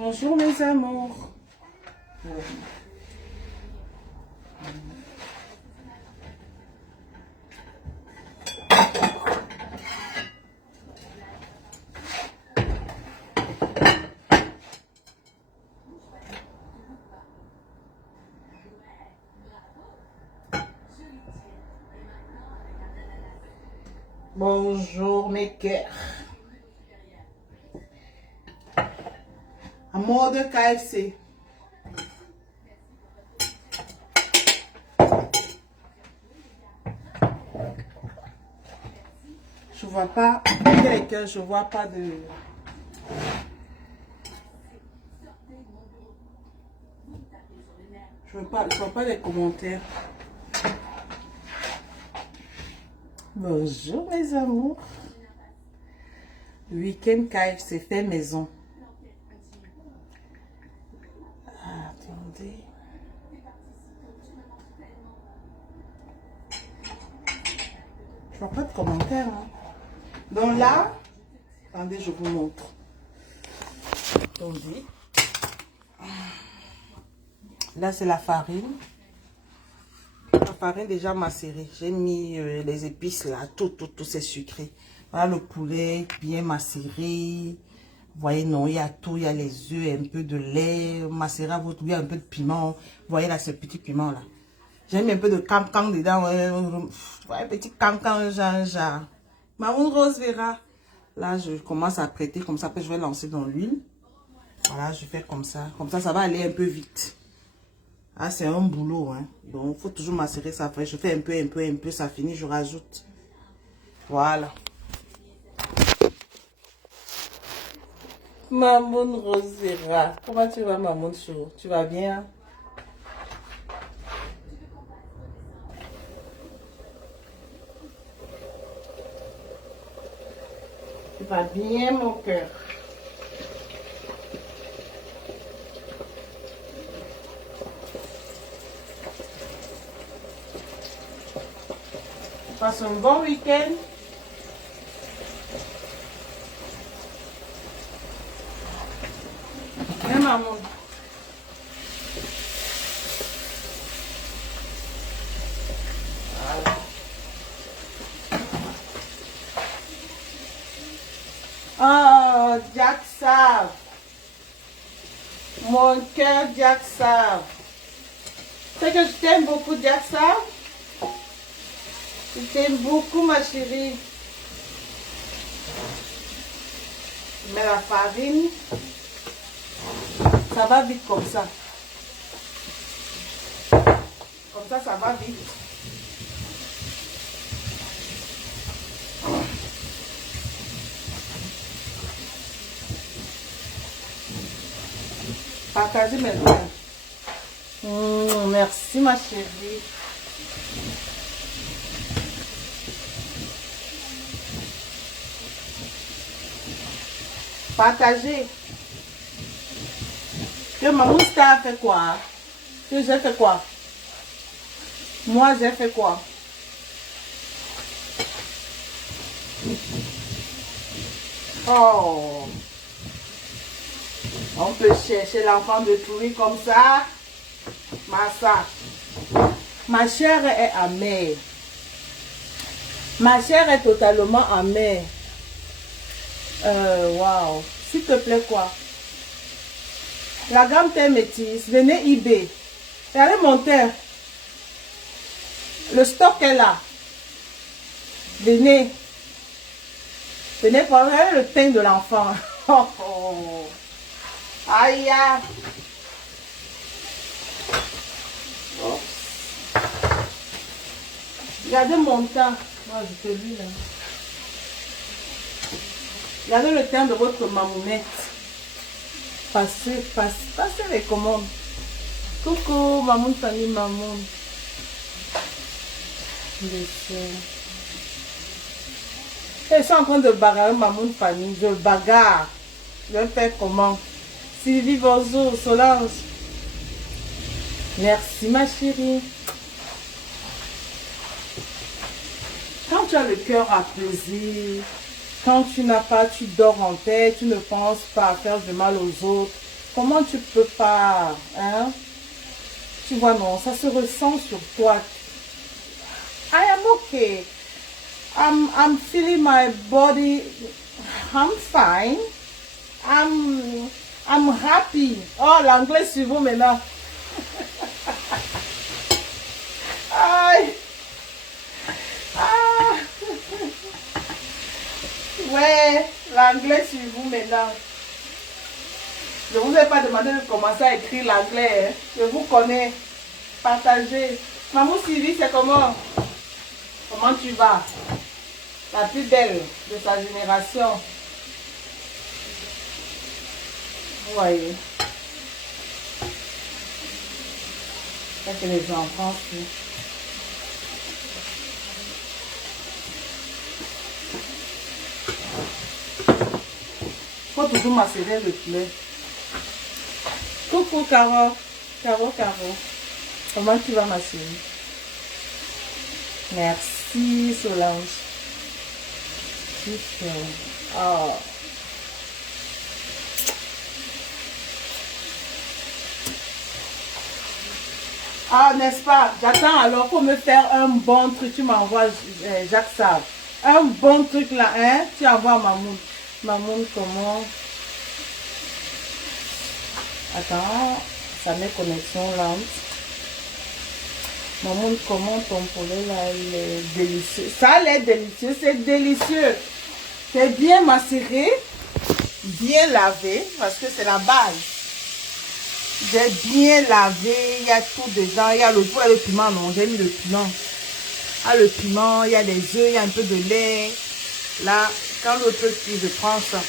Bonjour mes amours. Bonjour mes cœurs. En mode KFC. Je vois pas les cœurs, je vois pas de. Je vois pas les commentaires. Bonjour mes amours. Le week-end KFC fait maison. Attendez. Je vois pas de commentaires. Hein. Donc là, attendez, je vous montre. Attendez. Là, c'est la farine. La farine déjà macérée. J'ai mis les épices là, tout c'est sucré. Voilà le poulet bien macéré. Vous voyez, non, il y a tout. Il y a les œufs, un peu de lait, macéré à votre goût, un peu de piment. Vous voyez là, ce petit piment là. J'ai mis un peu de cancan dedans. Ouais, petit cancan, genre. Marron rose verra. Là, je commence à prêter comme ça. Après, je vais lancer dans l'huile. Voilà, je fais comme ça. Comme ça va aller un peu vite. Ah, c'est un boulot, hein. Donc, il faut toujours macérer ça. Après, je fais un peu, ça finit, je rajoute. Voilà. Mamoun Rosera. Comment tu vas, Mamoun Chou? Tu vas bien? Tu vas bien, mon cœur? Passe un bon week-end. Viens, maman. Voilà. Oh, Jack Sav. Mon cœur, Jack Sav. C'est que je t'aime beaucoup, Jack Sav. Je t'aime beaucoup, ma chérie. Je mets la farine. Ça va vite comme ça. Comme ça va vite. Partagez maintenant. Merci, ma chérie. Partagez. Que maman a fait quoi? Que j'ai fait quoi? Moi, j'ai fait quoi? Oh. On peut chercher l'enfant de Toury comme ça. Massa. Ma chair est amère. Ma chair est totalement amère. Waouh. S'il te plaît, quoi? La gamme thé métisse. Venez eBay. Regardez mon thé. Le stock est là. Venez. Venez prendre le teint de l'enfant. Oh, oh. Aïe. Oh. Regardez mon teint. Moi, je te dis là. Regardez le teint de votre mamounette. Passez les commandes. Coucou, mamoun, famille, mamoun. Ils sont en train de bagarrer mamoun, famille. Je bagarre. Je vais faire comment? Sylvie, bonjour, Solange. Merci, ma chérie. Quand tu as le cœur apaisé, quand tu n'as pas, tu dors en paix, tu ne penses pas à faire du mal aux autres, Comment tu peux pas, hein? Tu vois, non, ça se ressent sur toi. I am okay. I'm feeling my body. I'm fine. I'm happy. Oh, l'anglais sur vous maintenant. Aïe. Ah. Ouais, l'anglais sur vous maintenant. Je ne vous ai pas demandé de commencer à écrire l'anglais. Hein. Je vous connais. Partagez. Maman Sylvie, c'est comment? Comment tu vas? La plus belle de sa génération. Vous voyez. Ça, c'est les enfants. Aussi. Faut toujours macérer le poulet. Coucou Caro. Caro. Comment tu vas ma chérie? Merci Solange. Super. Oh. Ah, n'est-ce pas? J'attends alors pour me faire un bon truc. Tu m'envoies Jacques Sable. Un bon truc là, hein? Tu envoies Mamoun. Mamoun, comment? Attends, ça met connexion lente. Mamoun, comment ton poulet là, il est délicieux. Ça a l'air délicieux, c'est délicieux. C'est bien macéré, bien lavé, parce que c'est la base. J'ai bien lavé, il y a tout dedans. Il y a le piment, non, j'ai mis le piment. Il y a le piment, il y a des œufs, il y a un peu de lait. Là, quand l'autre cuit, je prends ça.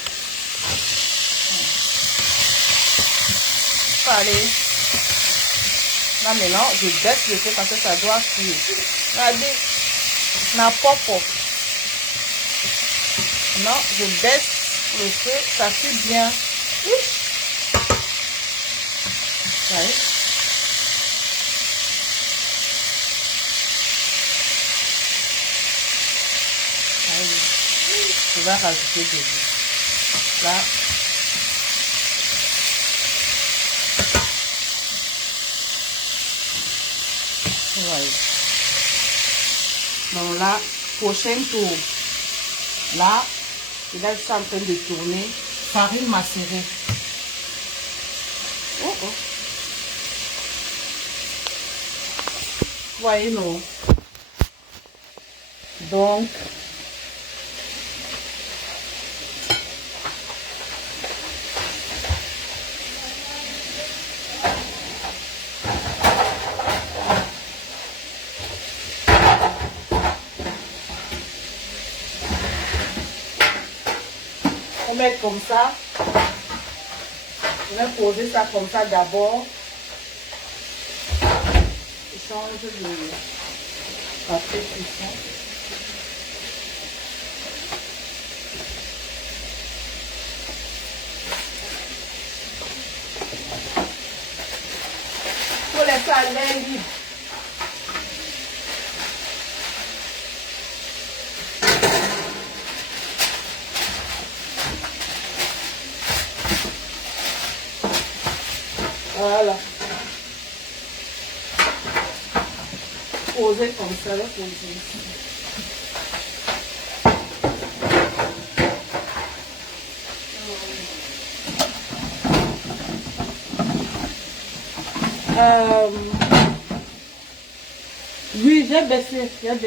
Allez. Là maintenant, je baisse le feu parce que ça doit cuire. Regardez, n'importe quoi. Non, je baisse le feu, ça cuit bien. Ouais. Je vais rajouter de l'eau. Là. Ouais. Donc là, prochain tour. Là, et là, je suis en train de tourner. Farine macérée. Oh oh. Voyez, non. Donc, on met comme ça. Je vais poser ça comme ça d'abord. Je change de papier cuisson. Il faut laisser à l'air libre. Voilà. Poser comme ça, là, poser. Oui, j'ai baissé le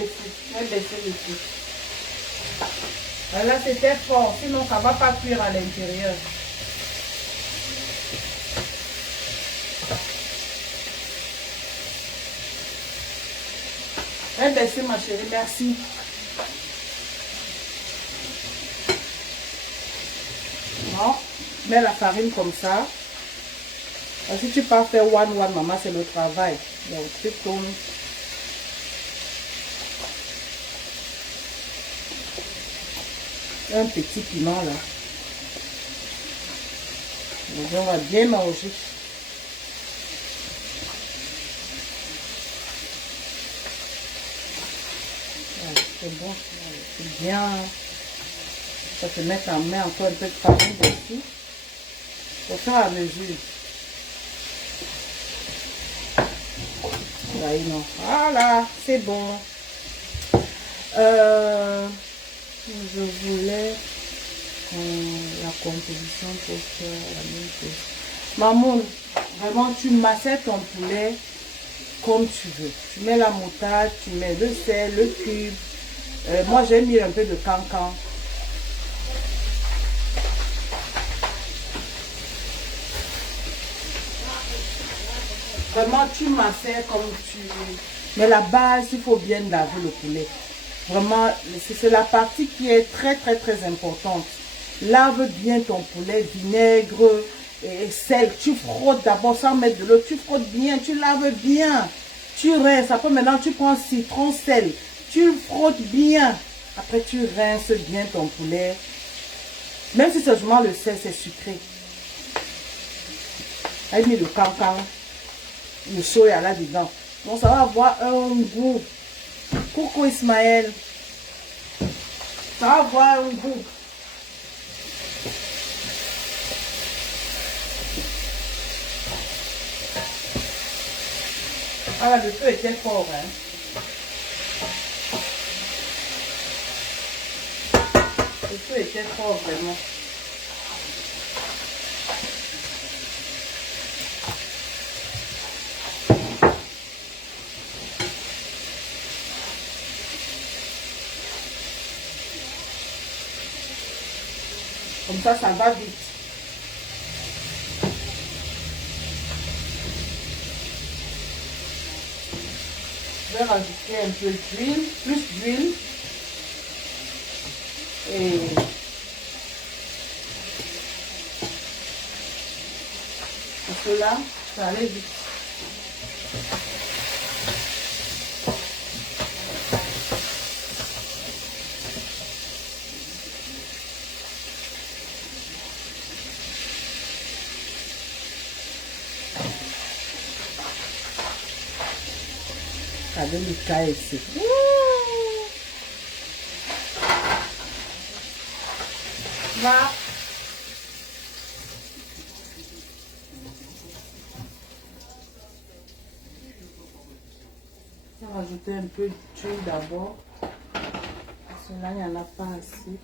feu. Là, c'était fort, sinon ça ne va pas cuire à l'intérieur. J'ai baissé ma chérie, merci. Non, mets la farine comme ça. Si tu peux faire one, maman, c'est le travail. Donc, tu tournes. Un petit piment là. Donc, on va bien manger. C'est bon, c'est bien. Ça te met en main encore un peu de farine dessus. Pour fur et à mesure. Voilà, c'est bon. Je voulais la composition pour faire la même chose. Maman, vraiment, tu massais ton poulet comme tu veux. Tu mets la moutarde, tu mets le sel, le cube. Moi, j'ai mis un peu de cancan. Vraiment, tu massais comme tu... Mais la base, il faut bien laver le poulet. Vraiment, c'est la partie qui est très, très, très importante. Lave bien ton poulet, vinaigre et sel. Tu frottes d'abord sans mettre de l'eau. Tu frottes bien, tu laves bien. Tu rinces. Après, maintenant, tu prends citron, sel. Tu frottes bien. Après, tu rinces bien ton poulet. Même si seulement le sel, c'est sucré. J'ai mis le cancan, le soya là-dedans. Donc, ça va avoir un goût. Coucou Ismaël. Ça va avoir un goût. Ah, le feu était fort, hein. Le feu était fort, vraiment. Comme ça va vite. Je vais rajouter un peu d'huile, plus d'huile. Et cela, ça allait vite. Regardez le cas ici. Là. Je vais rajouter un peu d'huile d'abord. Parce que là, il n'y en a pas assez.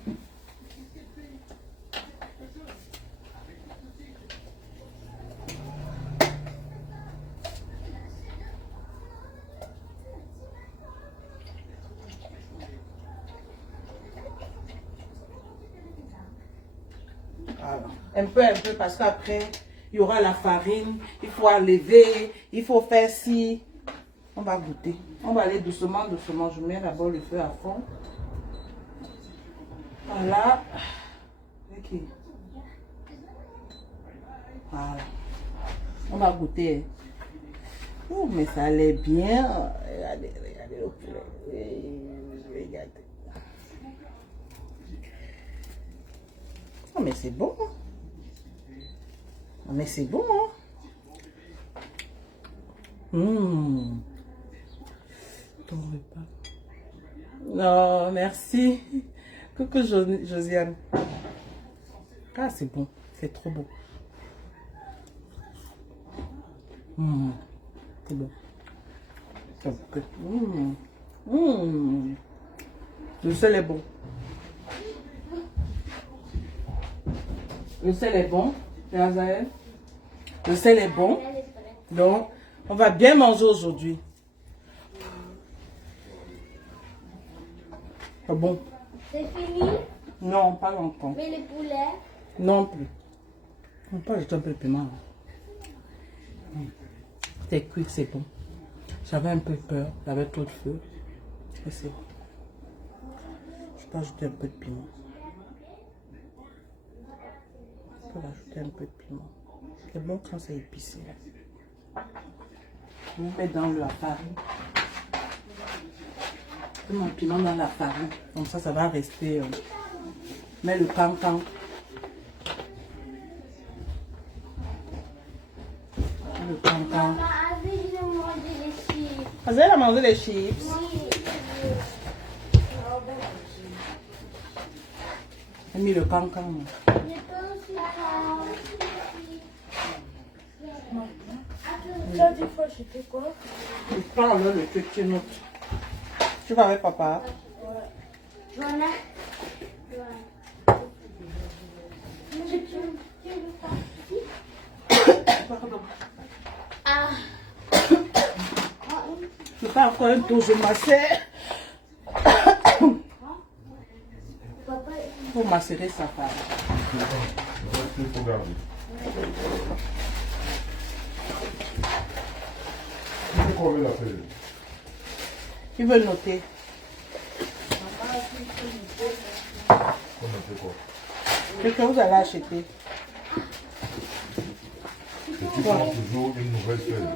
Un peu, parce qu'après, il y aura la farine, il faut enlever, il faut faire ci. On va goûter. On va aller doucement, doucement. Je mets d'abord le feu à fond. Voilà. Ok. Voilà. On va goûter. Oh, mais ça allait bien. Regardez, regardez le poulet. Regardez. Oh, mais c'est bon. Mais c'est bon, hein? Ton repas. Non, merci. Coucou Josiane. Ah, c'est bon. C'est trop bon. C'est bon. Le sel est bon. Le sel est bon. Le sel est bon. Donc, on va bien manger aujourd'hui. C'est bon. C'est fini? Non, pas encore. Mais le poulet? Non plus. On peut ajouter un peu de piment. C'est cuit, c'est bon. J'avais un peu peur. J'avais trop de feu. Et c'est bon. Je peux ajouter un peu de piment. Je peux rajouter un peu de piment. C'est bon quand c'est épicé. Je vais mettre dans la farine. Je mets mon piment dans la farine. Comme ça, ça va rester. Mets le cancan. Le cancan. Maman, Azé, il a mangé les chips. Azé, elle a mangé les chips. Oui. J'ai mis le cancan. Je peux aussi prendre. Tu as dit faut acheter quoi? Tu prends là le truc, tu notes. Tu vas avec papa? Voilà. Pardon. Ah. Je fais encore un tour, je m'assais. Papa, Pour macérer sa femme. Il faut garder. Il faut combien la feuille? Ils veulent noter. On a fait quoi? Ce que vous allez acheter. Et tu prends toujours une nouvelle feuille.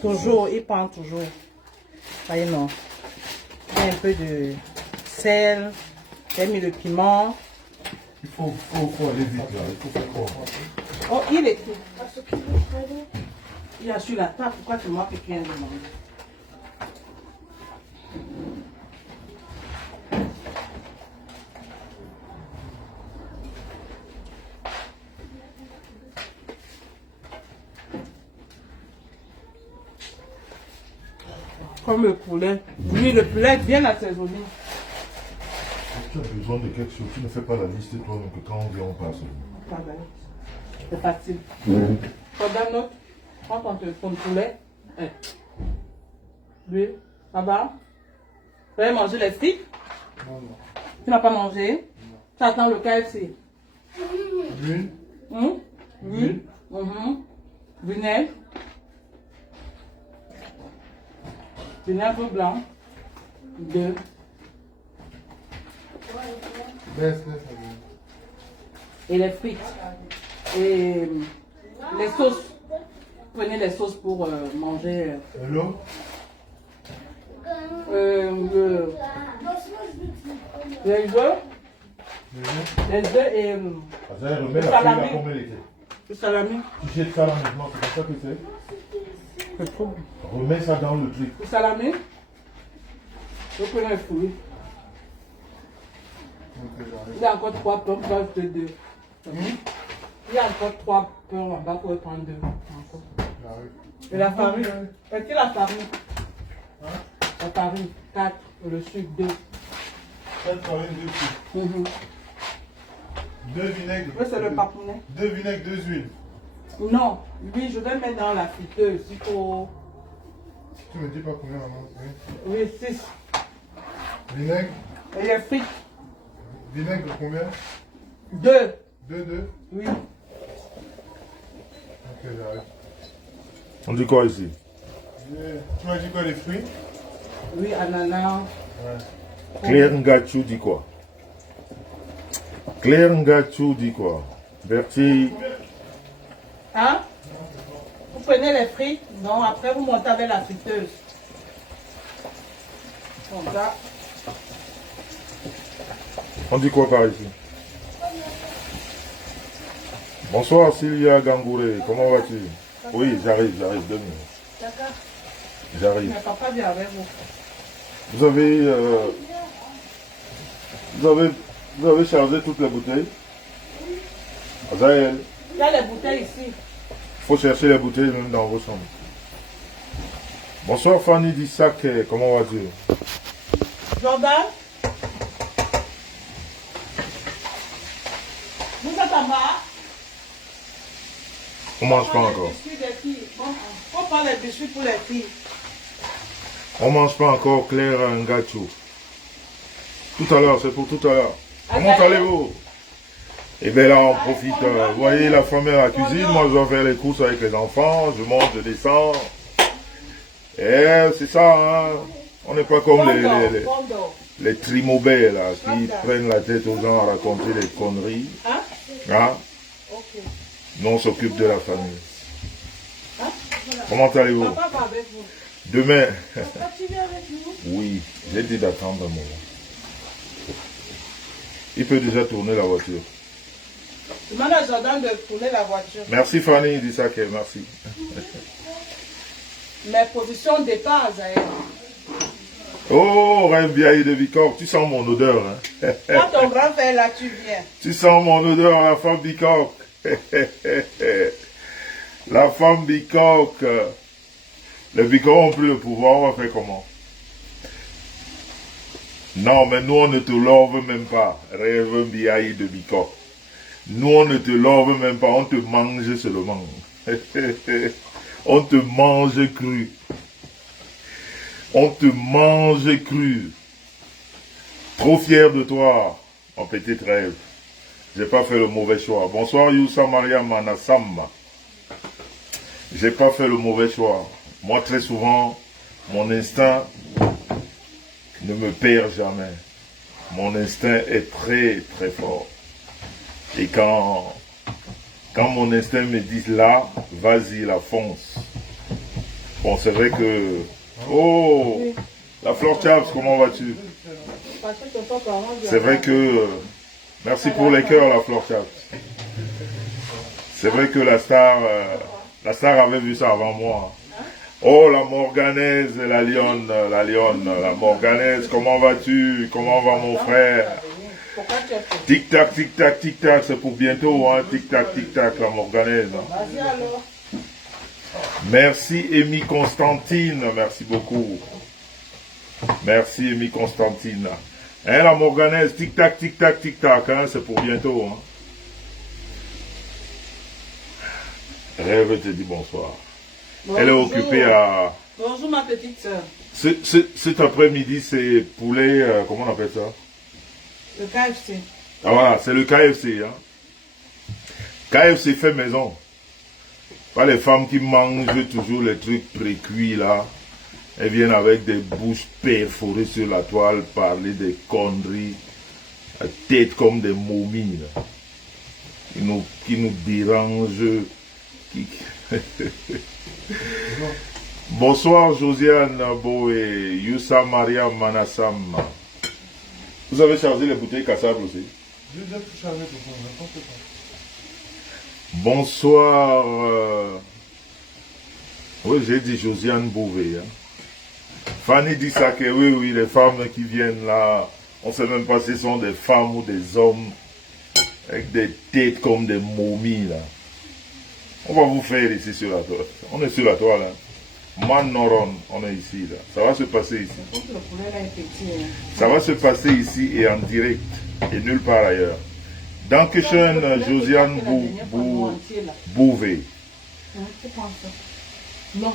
Toujours, il prend toujours. Voyez, non. Il y a un peu de sel. J'ai mis le piment. Il faut aller vite là. Il faut faire quoi? Oh, il est tout. Il a sur la table. Pourquoi c'est moi qui viens de demander? Comme le poulet. Oui, le poulet est bien assaisonné. Tu as besoin de quelque chose. Tu ne fais pas la liste toi-même que quand on vient, on passe. C'est facile. Regarde notre. Prends ton poulet. Oui, ça va? Tu vas manger les frites? Non. Tu n'as pas mangé? Tu attends le KFC. Une. Oui. Vinaigre. Vinaigre blanc. 2. Laisse. Et les frites. Et les sauces. Prenez les sauces pour manger. Hello? Les œufs. Les œufs et Azaya, remets la feuille là comme elle était. le salami. Tu jettes ça là maintenant, c'est comme ça que c'est. C'est trop. Remets ça dans le truc. Le salami. Je prends les fruits. Il y a encore 3 pommes, je vais ajouter 2. Il y a encore 3 pommes là-bas pour prendre 2. Et la farine. Est-ce la farine? La farine, 4. Et le sucre, 2. 4 farines, 2 sucres. 2 vinaigres. Oui, c'est le papounet. 2 vinaigres, 2 huiles. Non, lui, je vais le mettre dans la friteuse. Il faut. Tu me dis pas combien maman? Oui, 6. Vinaigre. Et les frites, Vinaigre combien? 2. 2. Oui. Ok, j'arrive. On dit quoi ici? Tu m'as dit quoi, les fruits? Oui, ananas. Claire Ngachu dit quoi? Claire Ngachu dit quoi? Bertie. Hein? Vous prenez les frites, non, après vous montez avec la friteuse. Comme ça. On dit quoi par ici? Bonsoir Sylvia Gangouré, comment vas-tu? Oui, j'arrive, 2 minutes. D'accord. J'arrive. Mais papa vient avec vous. Vous avez chargé toutes les bouteilles? Azaël, Il y a les bouteilles ici. il faut chercher les bouteilles même dans vos chambres. Bonsoir Fanny Dissac, comment vas-tu? Jordan? Vous êtes en bas? On mange pas encore. On prend les biscuits pour les filles. On mange pas encore Claire Ngachu. Tout à l'heure, c'est pour tout à l'heure. Comment allez-vous? Et bien là, on profite. Vous voyez, la femme est à la cuisine. Moi, je dois faire les courses avec les enfants. Je monte, je descends. Et c'est ça, hein. On n'est pas comme les trimobés, là, qui prennent la tête aux gens à raconter des conneries. Hein? Nous, on s'occupe de la famille. Comment allez-vous? Papa va avec vous. Demain. Papa, tu viens avec nous? Oui, j'ai dit d'attendre un moment. Il peut déjà tourner la voiture. Demande à Jordan de tourner la voiture. Merci Fanny, dit ça, merci. Mes positions de départ, Zahir. Oh, Reine Biaï de Bicorp, tu sens mon odeur. Hein? Quand ton grand frère là, tu viens. Tu sens mon odeur, la femme Bicorp. La femme Bicorp. Les Bicors ont pris le pouvoir, on va faire comment? Non, mais nous, on ne te love même pas. Rêve biaï de Bicor. Nous, on ne te love même pas, on te mange seulement. On te mange cru. On te mange cru. Trop fier de toi, mon petit rêve. J'ai pas fait le mauvais choix. Bonsoir, Youssa Maria Manassam. J'ai pas fait le mauvais choix. Moi, très souvent, mon instinct ne me perd jamais. Mon instinct est très, très fort. Et quand mon instinct me dit là, vas-y, la fonce. Bon, c'est vrai que... Oh, la Flore Chaps, comment vas-tu? C'est vrai que... merci pour les cœurs, la Flore Chaps. C'est vrai que la star avait vu ça avant moi. Oh, la Morganaise et la lionne, la Morganaise, comment vas-tu? Comment va mon frère? Tic-tac, tic-tac, tic-tac, c'est pour bientôt, hein? Tic-tac, tic-tac, la Morganaise. Hein? Merci, Amy Constantine, merci beaucoup. Merci, Amy Constantine. Hein, la Morganaise, tic-tac, tic-tac, tic-tac, hein? C'est pour bientôt, hein? Rêve te dit bonsoir. Bonjour. Elle est occupée à... Bonjour ma petite soeur. Cet après-midi, c'est poulet, comment on appelle ça? Le KFC. Ah voilà, c'est le KFC. Hein? KFC fait maison. Pas les femmes qui mangent toujours les trucs pré-cuits là. Elles viennent avec des bouches perforées sur la toile, parler des conneries, tête comme des momies là. Qui nous dérangent. Bonsoir Josiane Boé, Youssa Maria Manassam. Vous avez chargé les bouteilles cassables aussi? J'ai déjà tout chargé pour vous, n'importe quoi. Bonsoir. Oui, j'ai dit Josiane Bouvé. Hein. Fanny dit ça que oui, les femmes qui viennent là, on ne sait même pas si ce sont des femmes ou des hommes avec des têtes comme des momies là. On va vous faire ici sur la toile. On est sur la toile. Hein. Manoron, on est ici là. Ça va se passer ici. Ça va se passer ici et en direct et nulle part ailleurs. Dankeschön, Josiane Bouvé. Non.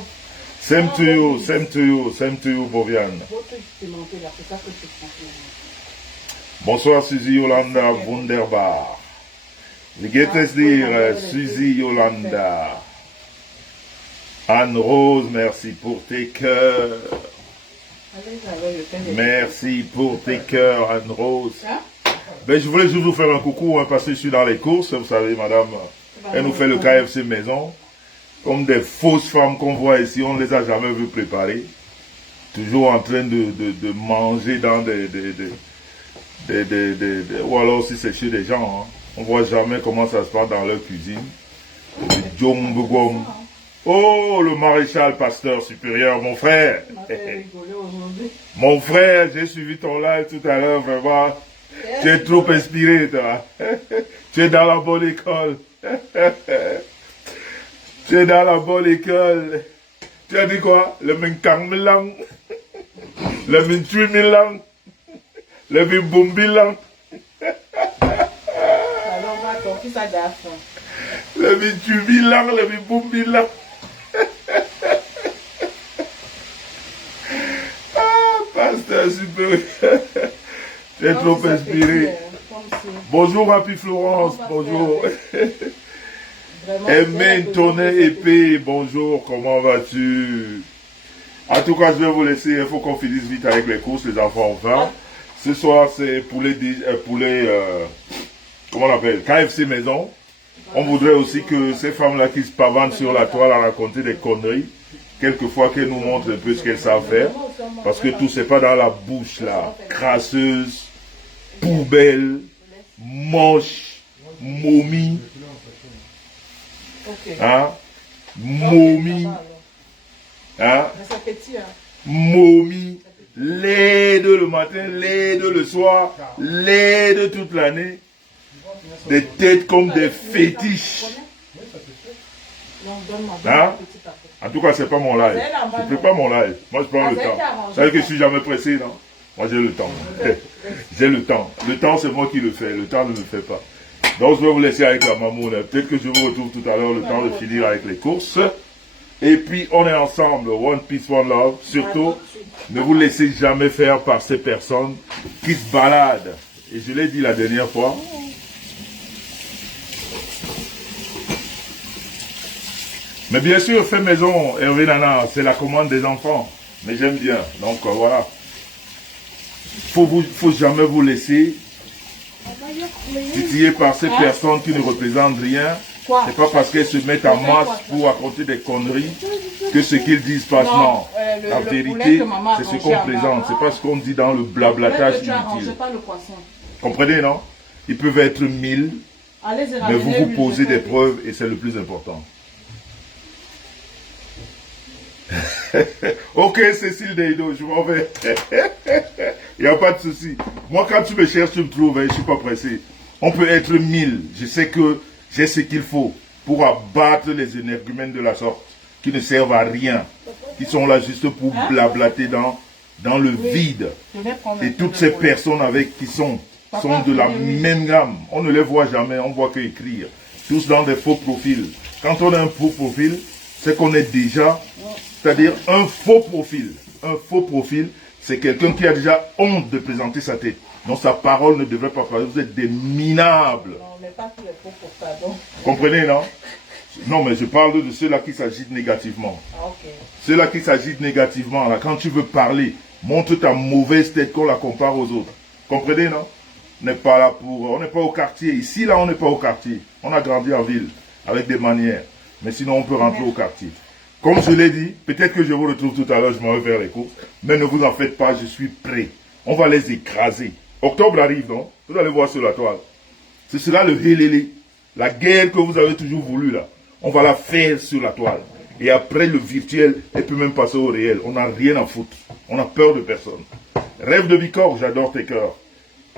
Same to you, same to you, same to you, Boviane. Bonsoir, Suzy Yolanda Wunderbar. Wie geht es dir, Suzy Yolanda? Anne-Rose, merci pour tes cœurs. Merci pour tes cœurs, Anne-Rose. Ben, je voulais juste vous faire un coucou, hein, parce que je suis dans les courses, vous savez, madame, elle nous fait le KFC maison. Comme des fausses femmes qu'on voit ici, on ne les a jamais vues préparer. Toujours en train de manger dans ou alors si c'est chez des gens, hein. On ne voit jamais comment ça se passe dans leur cuisine. Oh, le maréchal pasteur supérieur, mon frère. Mon frère, j'ai suivi ton live tout à l'heure, vraiment. Tu es trop inspiré, toi. Tu es dans la bonne école. Tu es dans la bonne école. Tu as dit quoi? Le Minkangmilang. Le Minchuimilang. Le Mimbumbilang. Le Minchuimilang, le Mimbumbilang. Ah, pasteur supérieur. Tu es trop inspiré. Bonjour, Happy Florence. Bonjour. Aimé, tonnet, épée. Bonjour, comment vas-tu? En tout cas, je vais vous laisser. Il faut qu'on finisse vite avec les courses. Les enfants ont faim. Ce soir, c'est poulet, comment on appelle? KFC maison. On voudrait aussi que ces femmes-là qui se pavanent sur la toile à raconter des conneries, quelquefois qu'elles nous montrent un peu ce qu'elles savent faire. Parce que tout, c'est pas dans la bouche, là. Crasseuse, poubelle, moche, momie. Hein? Momie. Hein? Momie. Laide le matin, laide le soir, laide toute l'année. Des têtes comme des fétiches. Non, donne-moi Hein? un petit paquet. En tout cas, c'est pas mon live. Je fais pas mon live. Moi, je prends le Vous avez temps. été arrangé, Ça veut dire que quoi. je suis jamais pressé, non? Moi, j'ai le temps. J'ai le temps. Le temps, c'est moi qui le fais. Le temps ne me fait pas. Donc, je vais vous laisser avec la mamoune. Peut-être que je vous retrouve tout à l'heure, le temps de finir avec les courses. Et puis, on est ensemble. One peace, one love. Surtout, ne vous laissez jamais faire par ces personnes qui se baladent. Et je l'ai dit la dernière fois. Mais bien sûr, fait maison, Hervé Nana, c'est la commande des enfants. Mais j'aime bien. Donc, voilà. Faut jamais vous laisser titiller par ces personnes qui ne représentent rien. C'est pas parce qu'elles se mettent en masse pour raconter des conneries que ce qu'ils disent passe. Non. La vérité, c'est ce qu'on présente. C'est pas ce qu'on dit dans le blablatage inutile. Comprenez, non? Ils peuvent être 1000, mais vous vous posez des preuves et c'est le plus important. Ok, Cécile Deido, je m'en vais. Il n'y a pas de souci. Moi, quand tu me cherches, tu me trouves, hein, je ne suis pas pressé. On peut être 1000. Je sais que j'ai ce qu'il faut pour abattre les énergumènes de la sorte, qui ne servent à rien, qui sont là juste pour blablater dans le vide. Et toutes ces personnes avec qui sont de la même gamme. On ne les voit jamais, on voit que écrire. Tous dans des faux profils. Quand on a un faux profil, c'est qu'on est déjà... C'est-à-dire un faux profil. Un faux profil, c'est quelqu'un qui a déjà honte de présenter sa tête. Donc sa parole ne devrait pas parler. Vous êtes des minables. Non, mais pas tous les faux pour pardon. Comprenez, non? Non, mais je parle de ceux-là qui s'agitent négativement. Ah, ok. Ceux-là qui s'agitent négativement, là, quand tu veux parler, montre ta mauvaise tête qu'on la compare aux autres. Comprenez, non? On n'est pas là pour... On n'est pas au quartier. Ici, là, on n'est pas au quartier. On a grandi en ville, avec des manières. Mais sinon, on peut rentrer au quartier. Comme je l'ai dit, peut-être que je vous retrouve tout à l'heure, je m'en vais faire les courses. Mais ne vous en faites pas, je suis prêt. On va les écraser. Octobre arrive, non? Vous allez voir sur la toile. Ce sera le hélélé. La guerre que vous avez toujours voulu, là. On va la faire sur la toile. Et après, le virtuel, elle peut même passer au réel. On n'a rien à foutre. On a peur de personne. Rêve de Vicor, j'adore tes cœurs.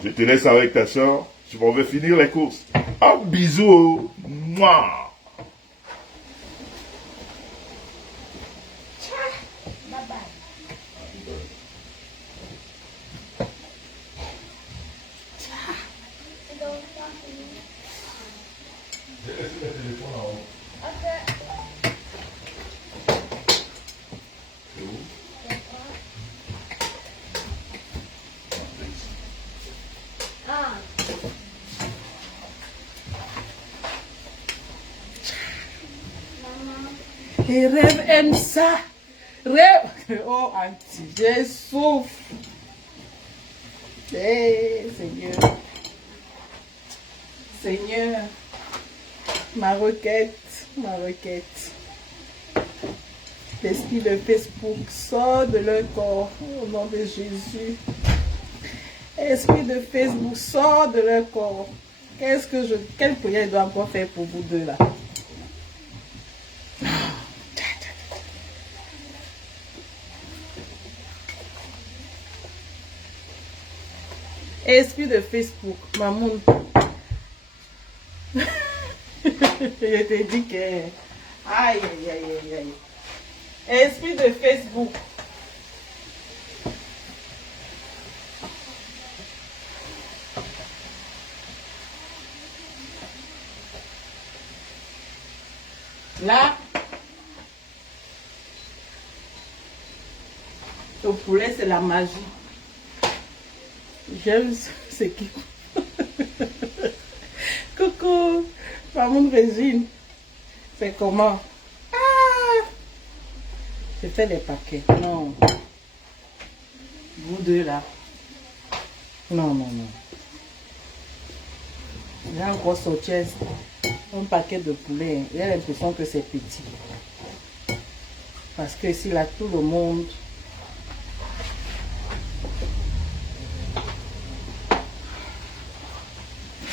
Je te laisse avec ta soeur. Je m'en vais finir les courses. Ah, bisous. Mouah. Et Rêve aime ça. Rêve. Oh, Auntie, je souffre. Eh, Seigneur. Seigneur. Ma requête. Ma requête. L'esprit de Facebook sort de leur corps au nom de Jésus. Esprit de Facebook sort de leur corps. Quelle prière je dois encore faire pour vous deux là? Esprit de Facebook, Mamoun. Je te dis que... Aïe, aïe, aïe, aïe. Esprit de Facebook. Là, le poulet, c'est la magie. J'aime ce qui... Coucou, maman Régine. C'est comment? Ah! Je fais des paquets. Non. Vous deux là. Non, non, non. J'ai encore sorti un paquet de poulet. J'ai l'impression que c'est petit. Parce que ici, là, tout le monde...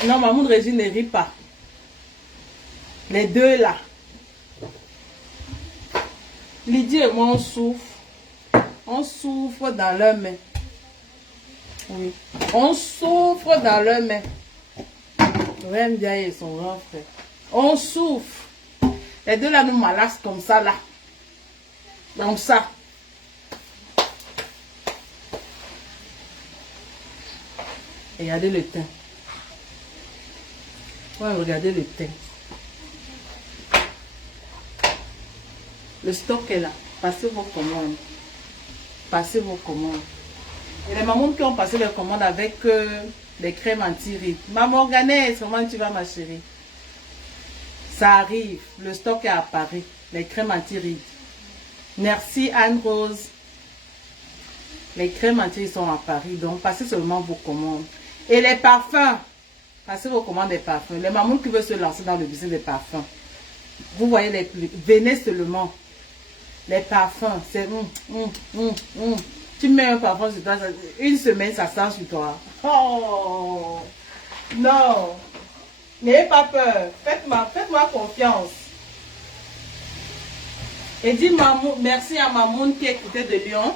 Non, maman Régine ne rit pas. Les deux là. Lydie et moi, on souffre. On souffre dans leurs mains. Oui. On souffre dans leurs mains. Même bien, ils sont grand frère. On souffre. Les deux là nous malassent comme ça là. Donc ça. Regardez le teint. Ouais, regardez le teint. Le stock est là. Passez vos commandes. Passez vos commandes. Et les mamans qui ont passé les commandes avec des crèmes anti-rides. Maman Organès, comment tu vas ma chérie? Ça arrive. Le stock est à Paris. Les crèmes anti-rides. Merci Anne-Rose. Les crèmes anti-rides sont à Paris. Donc passez seulement vos commandes. Et les parfums. Passez vos commandes des parfums. Les mamans qui veulent se lancer dans le business des parfums. Vous voyez, venez seulement. Les parfums, c'est... Tu mets un parfum sur toi, une semaine, ça sent sur toi. Oh! Non! N'ayez pas peur. Faites-moi confiance. Et dis merci à Mamoun qui est quittée de Lyon.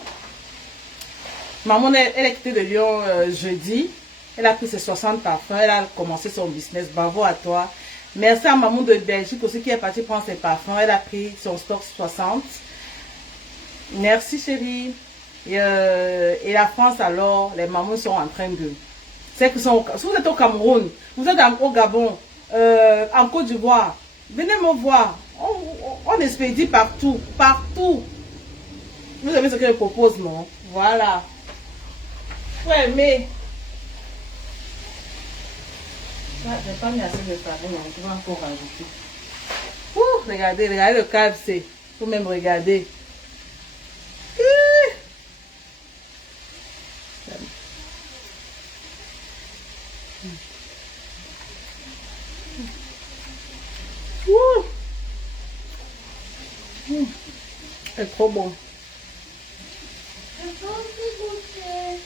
Mamoun, elle est quittée de Lyon jeudi. Elle a pris ses 60 parfums. Elle a commencé son business. Bravo à toi. Merci à Mamoun de Belgique aussi qui est partie prendre ses parfums. Elle a pris son stock 60. Merci chérie. Et la France alors, les mamans sont en train de... C'est que si vous êtes au Cameroun, vous êtes au Gabon, en Côte d'Ivoire, venez me voir. On expédie partout, partout. Vous savez ce que je propose, non? Voilà. Ouais, mais... Je n'ai pas mis assez de farine, on va encore rajouter. Ouh, regardez le KFC. Faut même regarder. C'est trop bon. Je peux aussi goûter.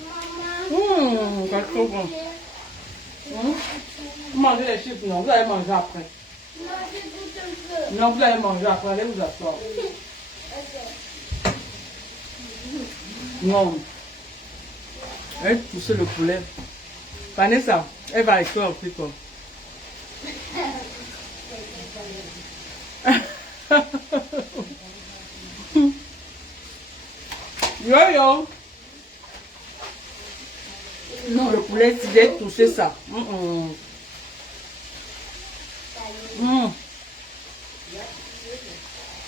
Maman. C'est trop bon. Vous mangez les chips, non? Vous allez manger après. Non, je goûte un peu. Non, vous allez manger après. Allez vous asseoir. Ok. Non. Elle touche le poulet. Vanessa, elle va écrire un peu quoi. Yo yo. Non, le poulet, si j'ai touché ça.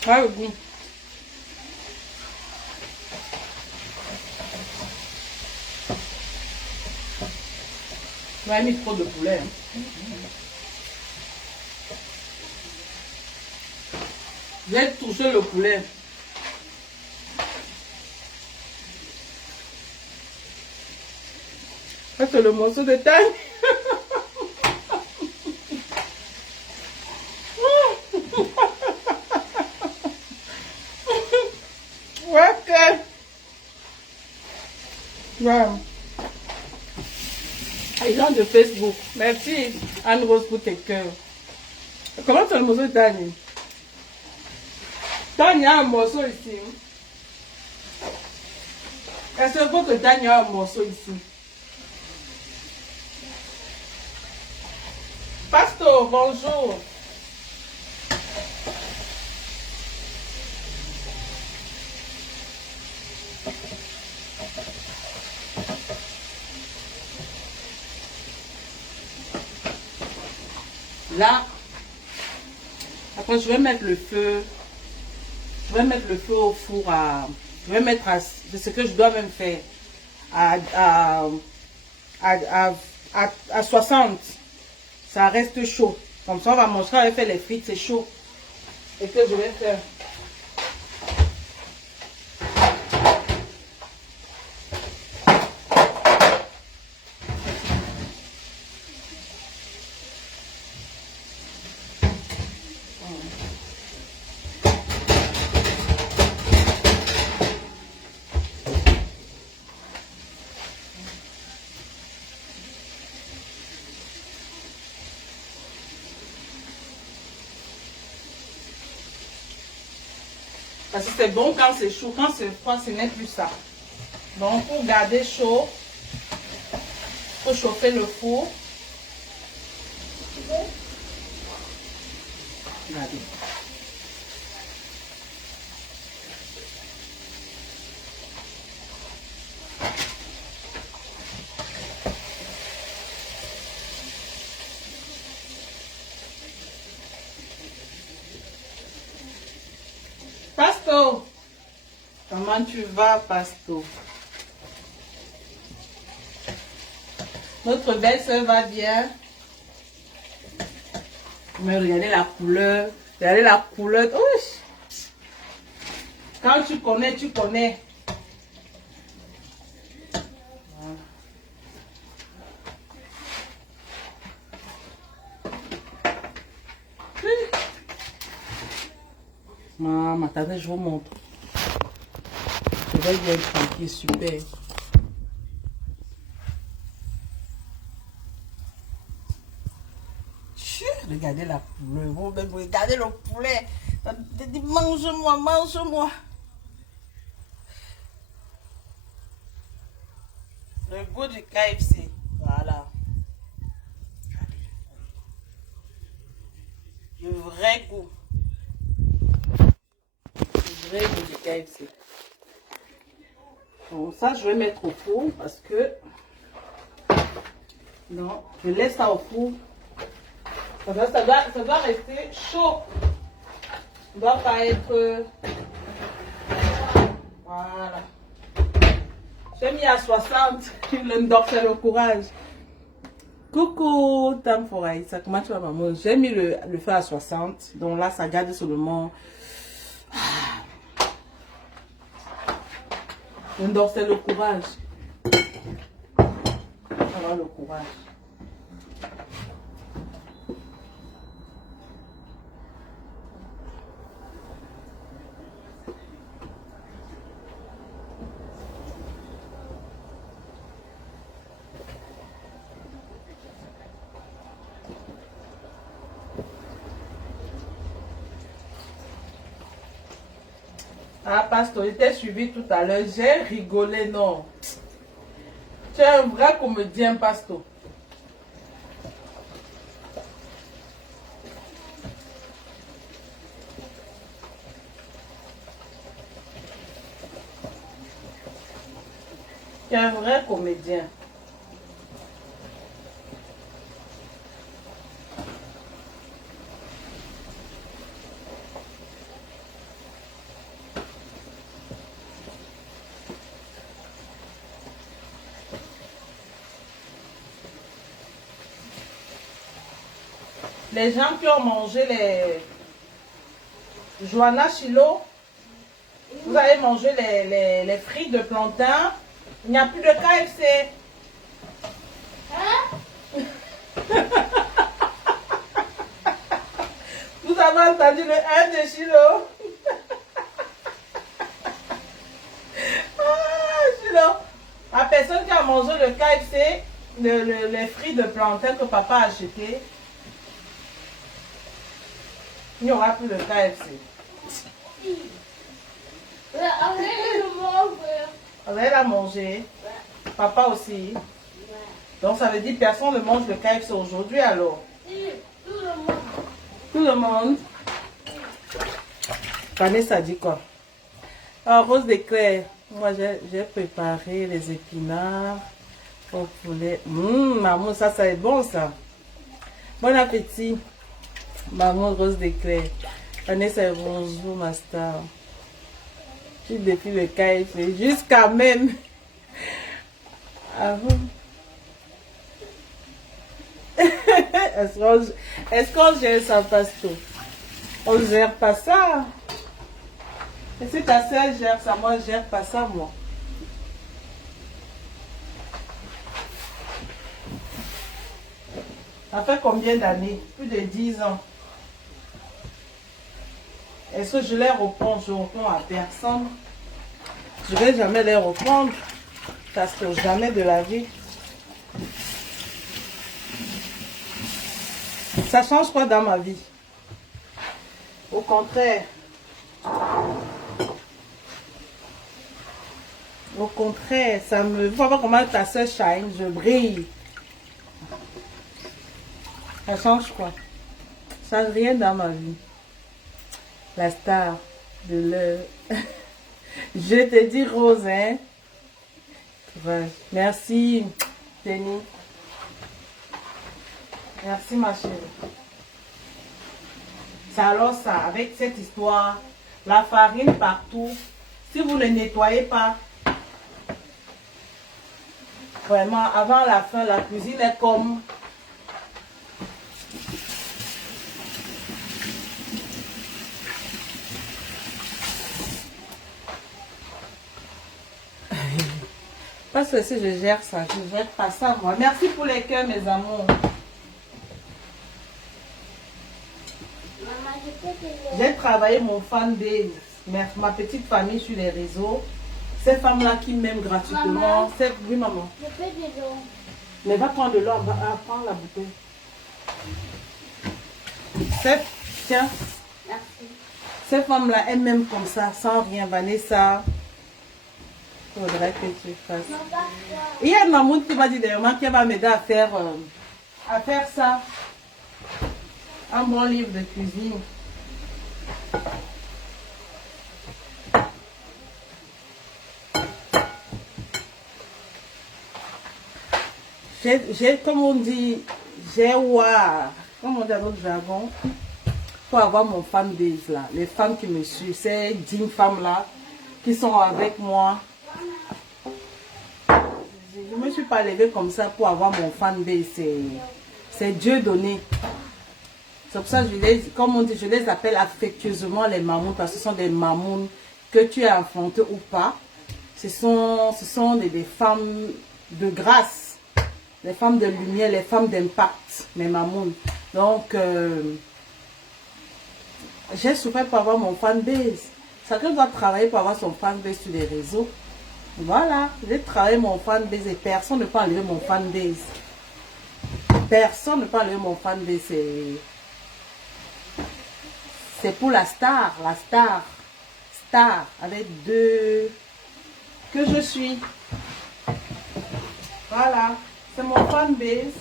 Ah, le goût. J'ai mis trop de poulet. J'ai touché le poulet. Ça, c'est le morceau de taille. Ouais, que... Ouais. Les gens de Facebook. Merci, Anne-Rose, pour tes cœurs. Comment c'est le morceau de taille? Tania a un morceau ici. Est-ce que votre Tania a un morceau ici? Pasteur, bonjour. Là, après je vais mettre le feu. Je vais mettre le feu au four à... Je vais mettre à... C'est ce que je dois même faire. À 60. Ça reste chaud. Comme ça, on va manger, on va faire les frites, c'est chaud. Et que je vais faire... Parce que c'est bon quand c'est chaud. Quand c'est froid, ce n'est plus ça. Donc, pour garder chaud, il faut chauffer le four. Regardez. Pasto, comment tu vas, Pasto? Notre belle-sœur va bien. Mais regardez la couleur. Regardez la couleur. Ouch. Quand tu connais, tu connais. Maman, attendez, je vous montre. Je vais bien tranquille, super. Regardez la couleur. Vous-même, regardez le poulet. Mange-moi, mange-moi. Le goût du KFC. Voilà. Le vrai goût. Le vrai goût du KFC. Bon, ça, je vais mettre au four parce que... Non, je laisse ça au four. Ça doit rester chaud. Ça ne doit pas être... Voilà. J'ai mis à 60. Le ndor fait le courage. Coucou, Tam Foraïsa. Comment tu vas, maman? J'ai mis le feu à 60. Donc là, ça garde seulement... Le ndor c'est le courage. Avoir le courage. Ah, Pasteur, il t'a suivi tout à l'heure. J'ai rigolé, non. Tu es un vrai comédien, Pasteur. Tu es un vrai comédien. Les gens qui ont mangé les Johanna Chilo, vous avez mangé les frites de plantain. Il n'y a plus de KFC. Hein? Vous avez entendu le 1 de Chilo? Ah, Chilo. La personne qui a mangé le KFC, les frites de plantain que papa a acheté, il n'y aura plus de KFC. Arrête de manger. Elle a mangé. Papa aussi. Donc ça veut dire que personne ne mange le KFC aujourd'hui alors. Si, tout le monde. Tout le monde. Vanessa dit quoi? Ah, Rose d'éclair. Moi j'ai préparé les épinards au poulet. Maman, ça est bon ça. Bon appétit. Maman Rose d'éclair. Vanessa, bonjour ma star. Tu défies le KFC jusqu'à même. Ah bon? Est-ce qu'on gère ça, Pasto? On ne gère pas ça. Et si ta soeur gère ça, moi je gère pas ça, moi. Ça fait combien d'années? Plus de 10 ans. Est-ce que je les reprends? Je reprends à personne. Je ne vais jamais les reprendre. Parce que jamais de la vie. Ça change quoi dans ma vie? Au contraire. Au contraire, ça me... Faut voir comment ta soeur shine, je brille. Ça change quoi? Ça change rien dans ma vie. La star de l'heure. Je te dis Rose, hein. Courage. Merci, Jenny. Merci, ma chérie. C'est alors ça, avec cette histoire, la farine partout. Si vous ne nettoyez pas, vraiment, avant la fin, la cuisine est comme... Parce que si je gère ça, je ne gère pas ça, moi. Merci pour les cœurs, mes amours. Maman, je peux te le... J'ai travaillé mon fanbase, ma petite famille sur les réseaux. Ces femmes-là qui m'aiment gratuitement. Maman. Oui, maman. Je peux de l'eau. Mais va prendre de l'eau, prends la bouteille. Tiens, Merci. ces femmes-là, elles m'aiment comme ça, sans rien. Vanessa, il faudrait que tu fasses. Non, pas toi. Il y a une maman qui m'a dit dernièrement qu'elle va m'aider à faire ça. Un bon livre de cuisine. J'ai, comme on dit, comme on dit à notre jargon, pour avoir mon fanbase là, les femmes qui me suivent, ces 10 femmes là, qui sont avec moi. Je ne me suis pas levée comme ça pour avoir mon fanbase, c'est Dieu donné. C'est pour ça que comme on dit, je les appelle affectueusement les mamounes, parce que ce sont des mamounes que tu as affrontées ou pas. Ce sont des femmes de grâce, les femmes de lumière, les femmes d'impact, mes mamounes. Donc, j'ai souffert pour avoir mon fanbase. Chacun doit travailler pour avoir son fanbase sur les réseaux. Voilà, j'ai travaillé mon fanbase et personne ne peut enlever mon fanbase. Personne ne peut enlever mon fanbase. C'est pour la star, star, avec deux, que je suis. Voilà, c'est mon fanbase.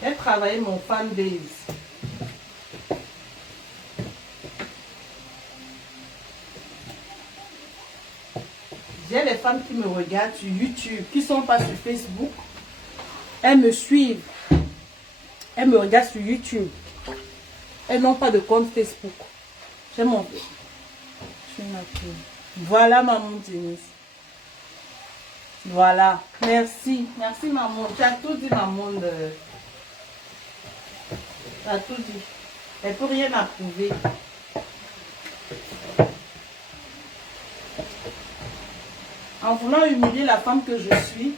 J'ai travaillé mon fanbase. J'ai les femmes qui me regardent sur YouTube, qui ne sont pas sur Facebook. Elles me suivent. Elles me regardent sur YouTube. Elles n'ont pas de compte Facebook. J'ai mon... Voilà, maman Denise. Voilà. Merci. Merci, maman. Tu as tout dit, maman. Tu as tout dit. Elle ne peut rien approuver. En voulant humilier la femme que je suis,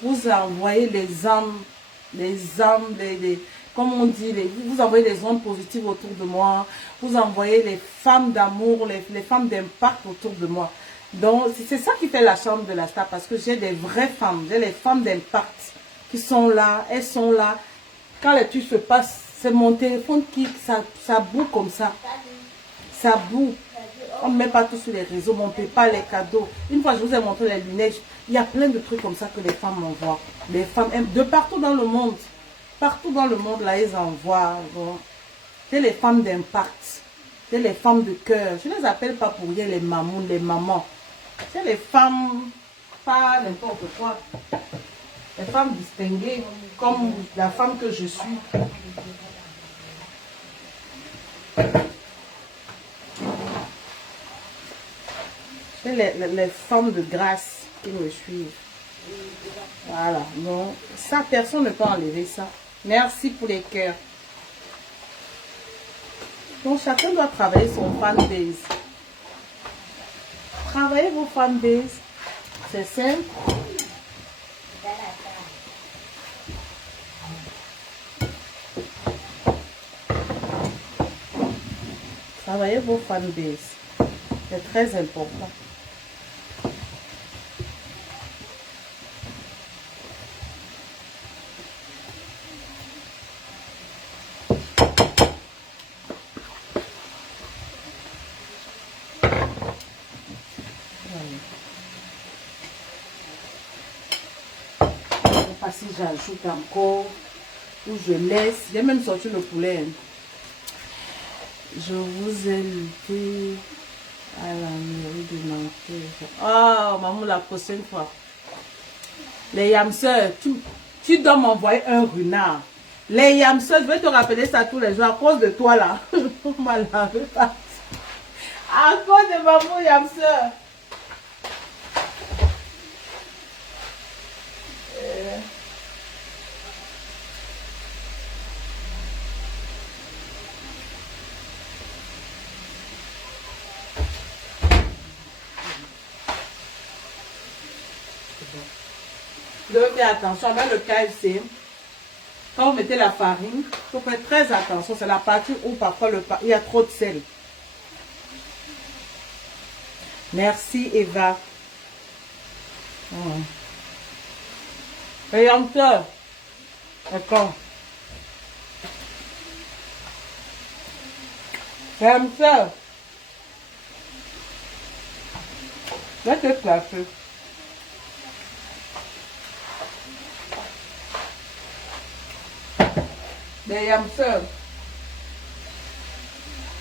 vous envoyez les âmes, comme on dit, vous envoyez les ondes positives autour de moi, vous envoyez les femmes d'amour, les femmes d'impact autour de moi. Donc, c'est ça qui fait la chambre de la star, parce que j'ai des vraies femmes, j'ai les femmes d'impact qui sont là, elles sont là. Quand les trucs se passent, c'est mon téléphone qui, ça boue comme ça. Ça boue. On ne met pas tout sur les réseaux, on ne paie pas les cadeaux. Une fois, je vous ai montré les lunettes. Il y a plein de trucs comme ça que les femmes m'envoient. Les femmes aiment de partout dans le monde. Partout dans le monde, là, ils envoient. C'est les femmes d'impact. C'est les femmes de cœur. Je ne les appelle pas pour rien les mamounes, les mamans. C'est les femmes, pas n'importe quoi. Les femmes distinguées, comme la femme que je suis. C'est les femmes de grâce qui me suivent. Voilà. Donc, ça, personne ne peut enlever ça. Merci pour les cœurs. Donc, chacun doit travailler son fanbase. Travaillez vos fanbase. C'est simple. Travaillez vos fanbase. C'est très important. j'ajoute encore ou je laisse. J'ai même sorti le poulet. Hein. Je vous ai lutté à la mairie de Nanterre. Oh, maman, la prochaine fois. Les yamseurs, tu dois m'envoyer un renard. Les yamseurs, je vais te rappeler ça tous les jours à cause de toi là. On m'a lavé pas. À cause de maman yamseur. Vous devez faire attention avec le KFC. Quand vous mettez la farine, il faut faire très attention. C'est la partie où parfois il y a trop de sel. Merci Eva. Et encore. D'accord. Comme ça. Là, c'est classé. Les hamsters.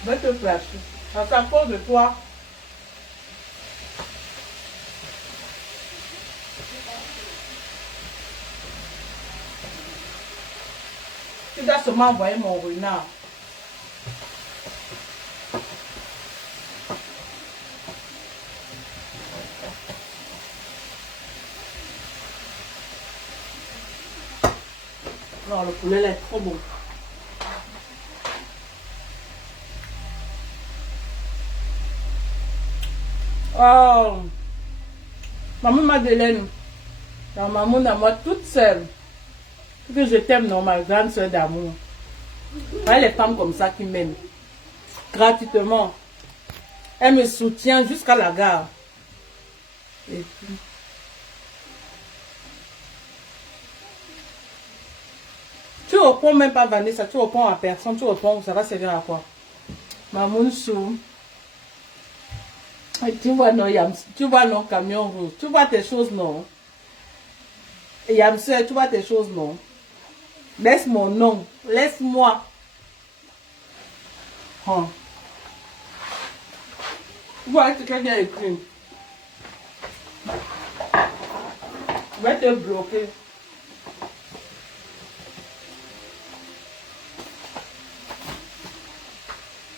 Va te placer. Ça s'apporte de toi. Tu dois seulement envoyer mon renard. Non, le poulet là est trop bon. Oh, maman Madeleine, la maman à moi toute seule. Que je t'aime, non, ma grande soeur d'amour. Voilà les femmes comme ça qui m'aiment. Gratuitement. Elle me soutient jusqu'à la gare. Et puis... Tu réponds même pas Vanessa, tu réponds à personne, tu réponds, ça va servir à quoi? Maman Sou. Tu vois non camion rouge, tu vois tes choses non. Et Yamseur, tu vois tes choses non. Laisse mon nom, laisse-moi. Hein. Voilà ce que j'ai écrit. Je vais te bloquer.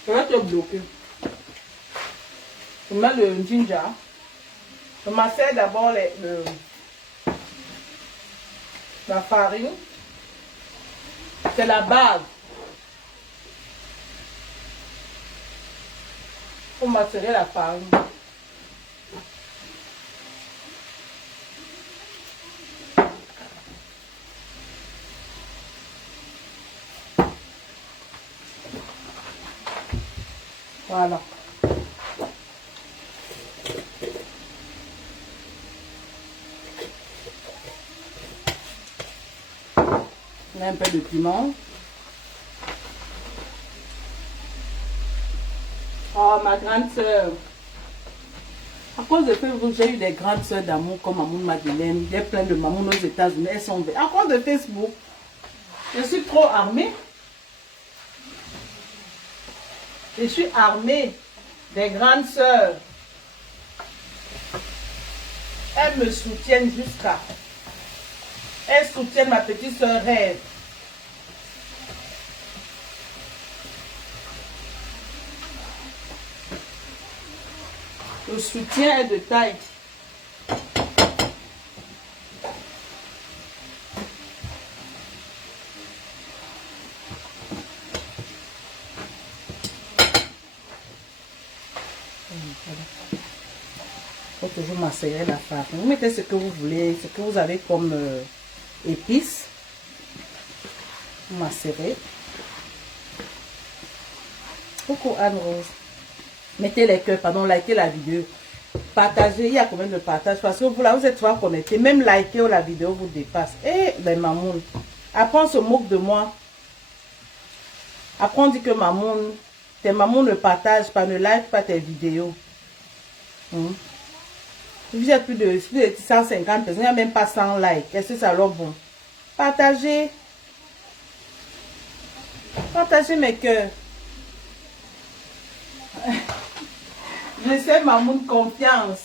Je vais te bloquer. Je mets le ginger. Je m'assède d'abord la farine. C'est la base. Pour macérer la farine. Voilà. On a un peu de piment. Oh, ma grande soeur. À cause de Facebook, j'ai eu des grandes soeurs d'amour comme Maman Madeleine. Il y a plein de mamans aux États-Unis. Elles sont... À cause de Facebook, je suis trop armée. Je suis armée des grandes soeurs. Elles me soutiennent jusqu'à... Elles soutiennent ma petite soeur Rêve. Le soutien est de taille. Il faut toujours macérer la farine. Vous mettez ce que vous voulez, ce que vous avez comme épices. Vous macérez. Coucou Anne-Rose. Mettez les cœurs, pardon, likez la vidéo. Partagez, il y a combien de partages? Parce que vous là, vous êtes trop connectés. Même liker ou la vidéo vous dépasse. Eh, ben Mamoun. Après, on se moque de moi. Après, on dit que Mamoun, tes mamans ne partagent pas, ne like pas tes vidéos. Vous êtes plus de 150 personnes, il n'y a même pas 100 likes. Est-ce que ça leur bon? Partagez. Partagez mes cœurs. Je sais, Mamoun, confiance.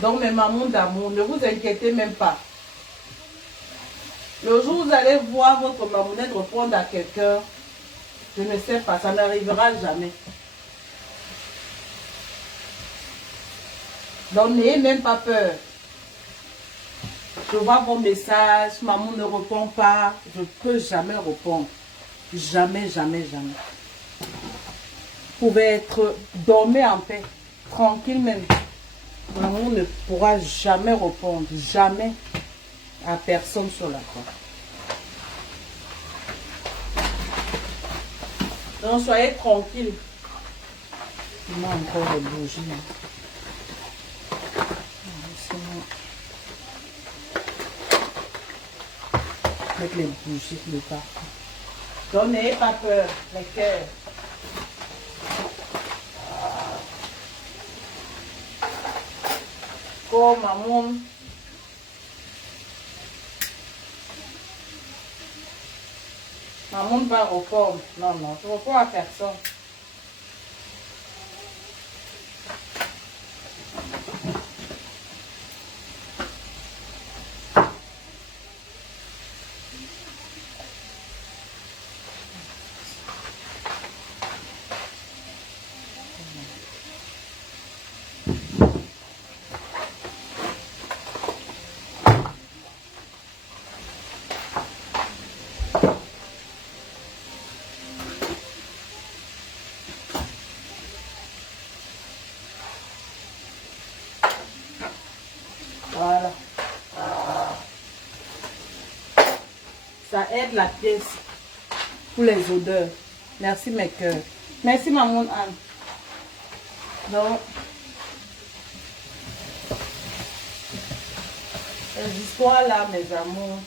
Donc, mes mamans d'amour, ne vous inquiétez même pas. Le jour où vous allez voir votre mamounette répondre à quelqu'un, je ne sais pas, ça n'arrivera jamais. Donc, n'ayez même pas peur. Je vois vos messages, maman ne répond pas, je ne peux jamais répondre. Jamais, jamais, jamais. Vous pouvez être, dormez en paix, tranquille même. Maman ne pourra jamais répondre, jamais à personne sur la terre. Donc soyez tranquille. Il m'a encore des bougies. Avec les bougies de partout. Donc n'ayez pas peur, les cœurs. Oh maman. Maman va répondre. Non, non, je ne réponds à personne. Voilà. Ça aide la pièce pour les odeurs. Merci mes cœurs. Merci maman Anne. Donc, les histoires là, mes amours.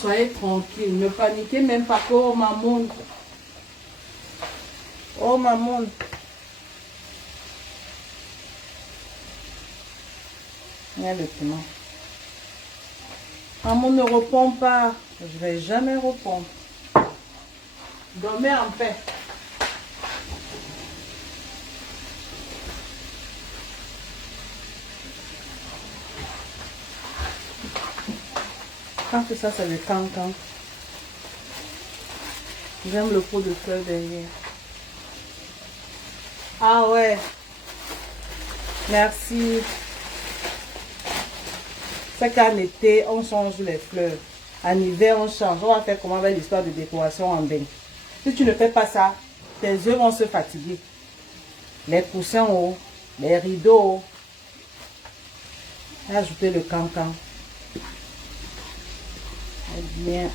Soyez tranquille, ne paniquez même pas. Oh maman. Oh maman. Regarde le piment. Maman ne répond pas. Je ne vais jamais répondre. Dormez en paix. Je pense que ça c'est le cancan. J'aime le pot de fleurs derrière. Ah ouais. Merci. C'est qu'en été, on change les fleurs. En hiver, on change. On va faire comment avec l'histoire de décoration en bain. Si tu ne fais pas ça, tes yeux vont se fatiguer. Les coussins haut, les rideaux. Ajoutez le cancan. Bien.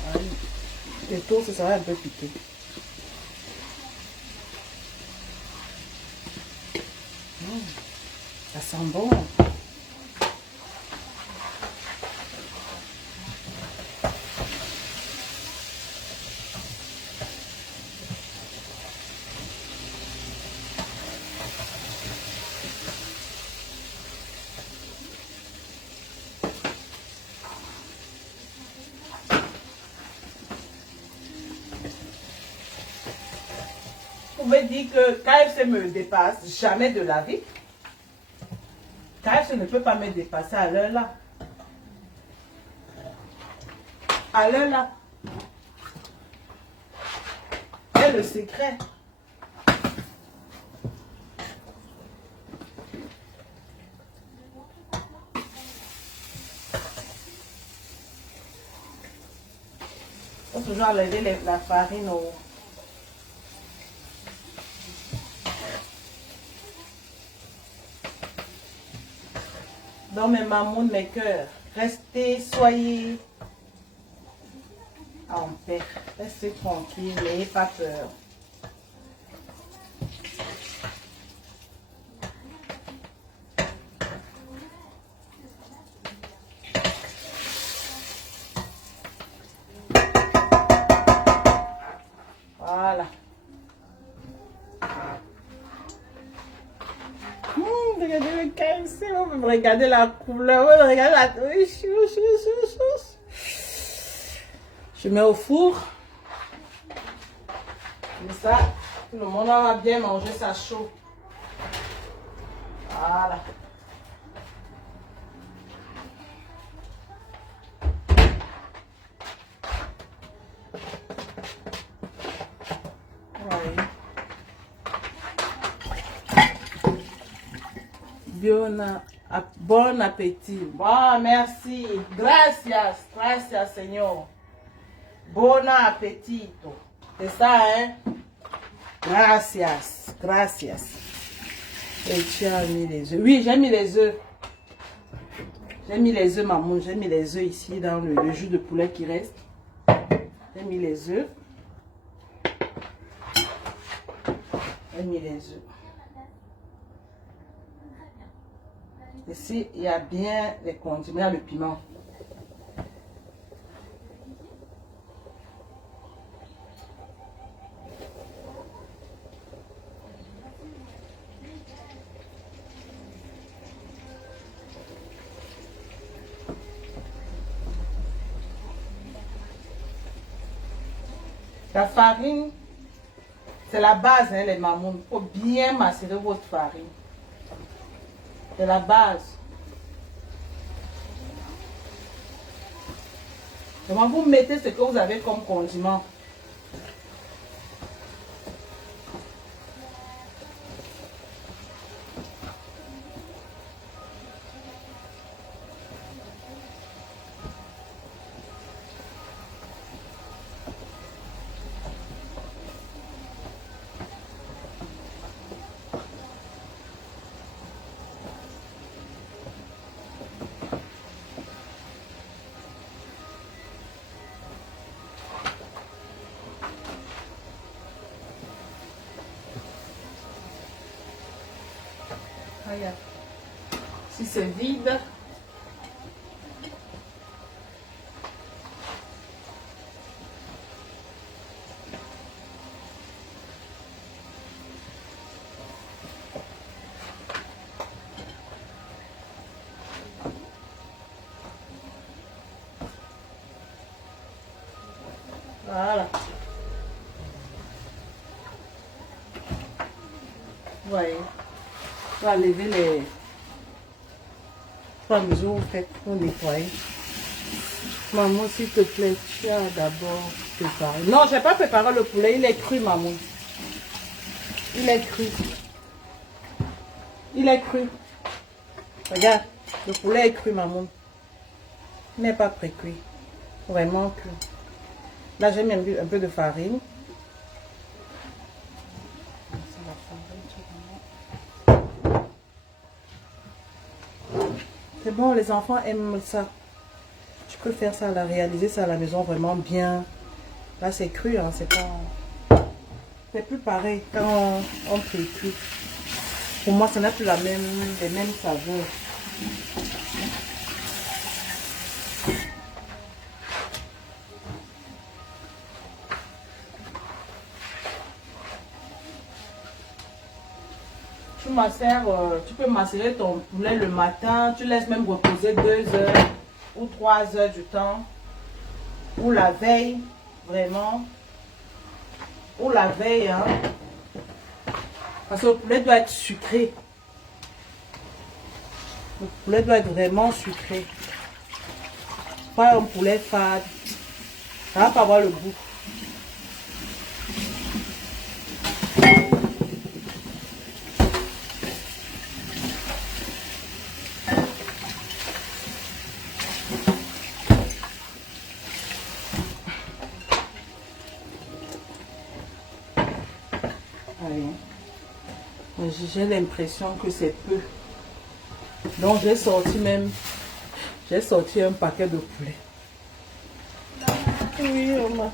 Le tour, ça sera un peu piqué. Ça sent bon. Vous pouvez dire que KFC me dépasse jamais de la vie. KFC ne peut pas me dépasser à l'heure là. À l'heure là. C'est le secret. Il faut toujours enlever la farine au... Donc mes mamans, mes cœurs, restez, soyez en paix, restez tranquille, n'ayez pas peur. Regardez le KFC, on peut regarder la couleur, on peut regarder la... Je mets au four. Comme ça, tout le monde va bien manger ça chaud. Voilà. Bon appétit. Bon, merci. Gracias. Gracias, Señor. Bon appetito. C'est ça, hein? Gracias. Gracias. Et tu as mis les œufs. Oui, j'ai mis les œufs. J'ai mis les œufs, maman. J'ai mis les œufs ici dans le jus de poulet qui reste. J'ai mis les œufs. J'ai mis les œufs. Ici, il y a bien les condiments, il y a le piment. La farine, c'est la base, hein, les mamounes. Il faut bien macérer votre farine. C'est la base. Vraiment, vous mettez ce que vous avez comme condiment. Regarde. Si c'est vide, voilà. Voyez. On va lever les 3 mesures faites pour nettoyer. Maman, s'il te plaît, tu as d'abord préparé. Non, je n'ai pas préparé le poulet, il est cru, maman. Il est cru. Il est cru. Regarde, le poulet est cru, maman. Il n'est pas pré-cuit. Vraiment cru. Là, j'ai mis un peu de farine. C'est bon, les enfants aiment ça. Tu peux faire ça, réaliser ça à la maison vraiment bien. Là, c'est cru, hein, c'est pas... C'est plus pareil quand on pré-cuit. Pour moi, ça n'a plus les mêmes saveurs. Tu peux macérer ton poulet le matin, tu laisses même reposer 2 heures ou 3 heures du temps, ou la veille, vraiment, ou la veille, hein, parce que le poulet doit être sucré. Le poulet doit être vraiment sucré, pas un poulet fade, ça va pas avoir le goût. J'ai l'impression que c'est peu. Donc j'ai sorti un paquet de poulet. Oui, maman.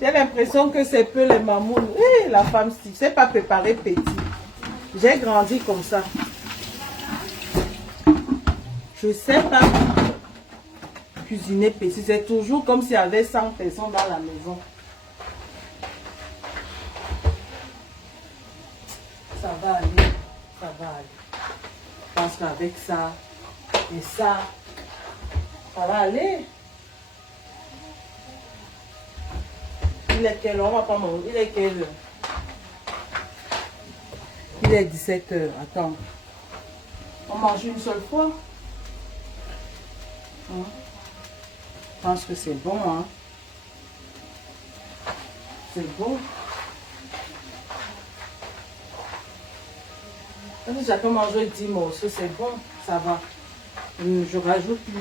J'ai l'impression que c'est peu les mamounes. Oui, la femme, si c'est pas préparé petit. J'ai grandi comme ça. Je sais pas cuisiner petit. C'est toujours comme s'il y avait 100 personnes dans la maison. Ça va aller, ça va aller. qu'avec ça et ça va aller. Il est quelle heure? On va pas manger. Il est quelle heure? Il est 17 h. Attends. On mange une seule fois. Hein? Je pense que c'est bon, hein. C'est bon. J'ai déjà mangé 10 morceaux, c'est bon, ça va. Je rajoute plus.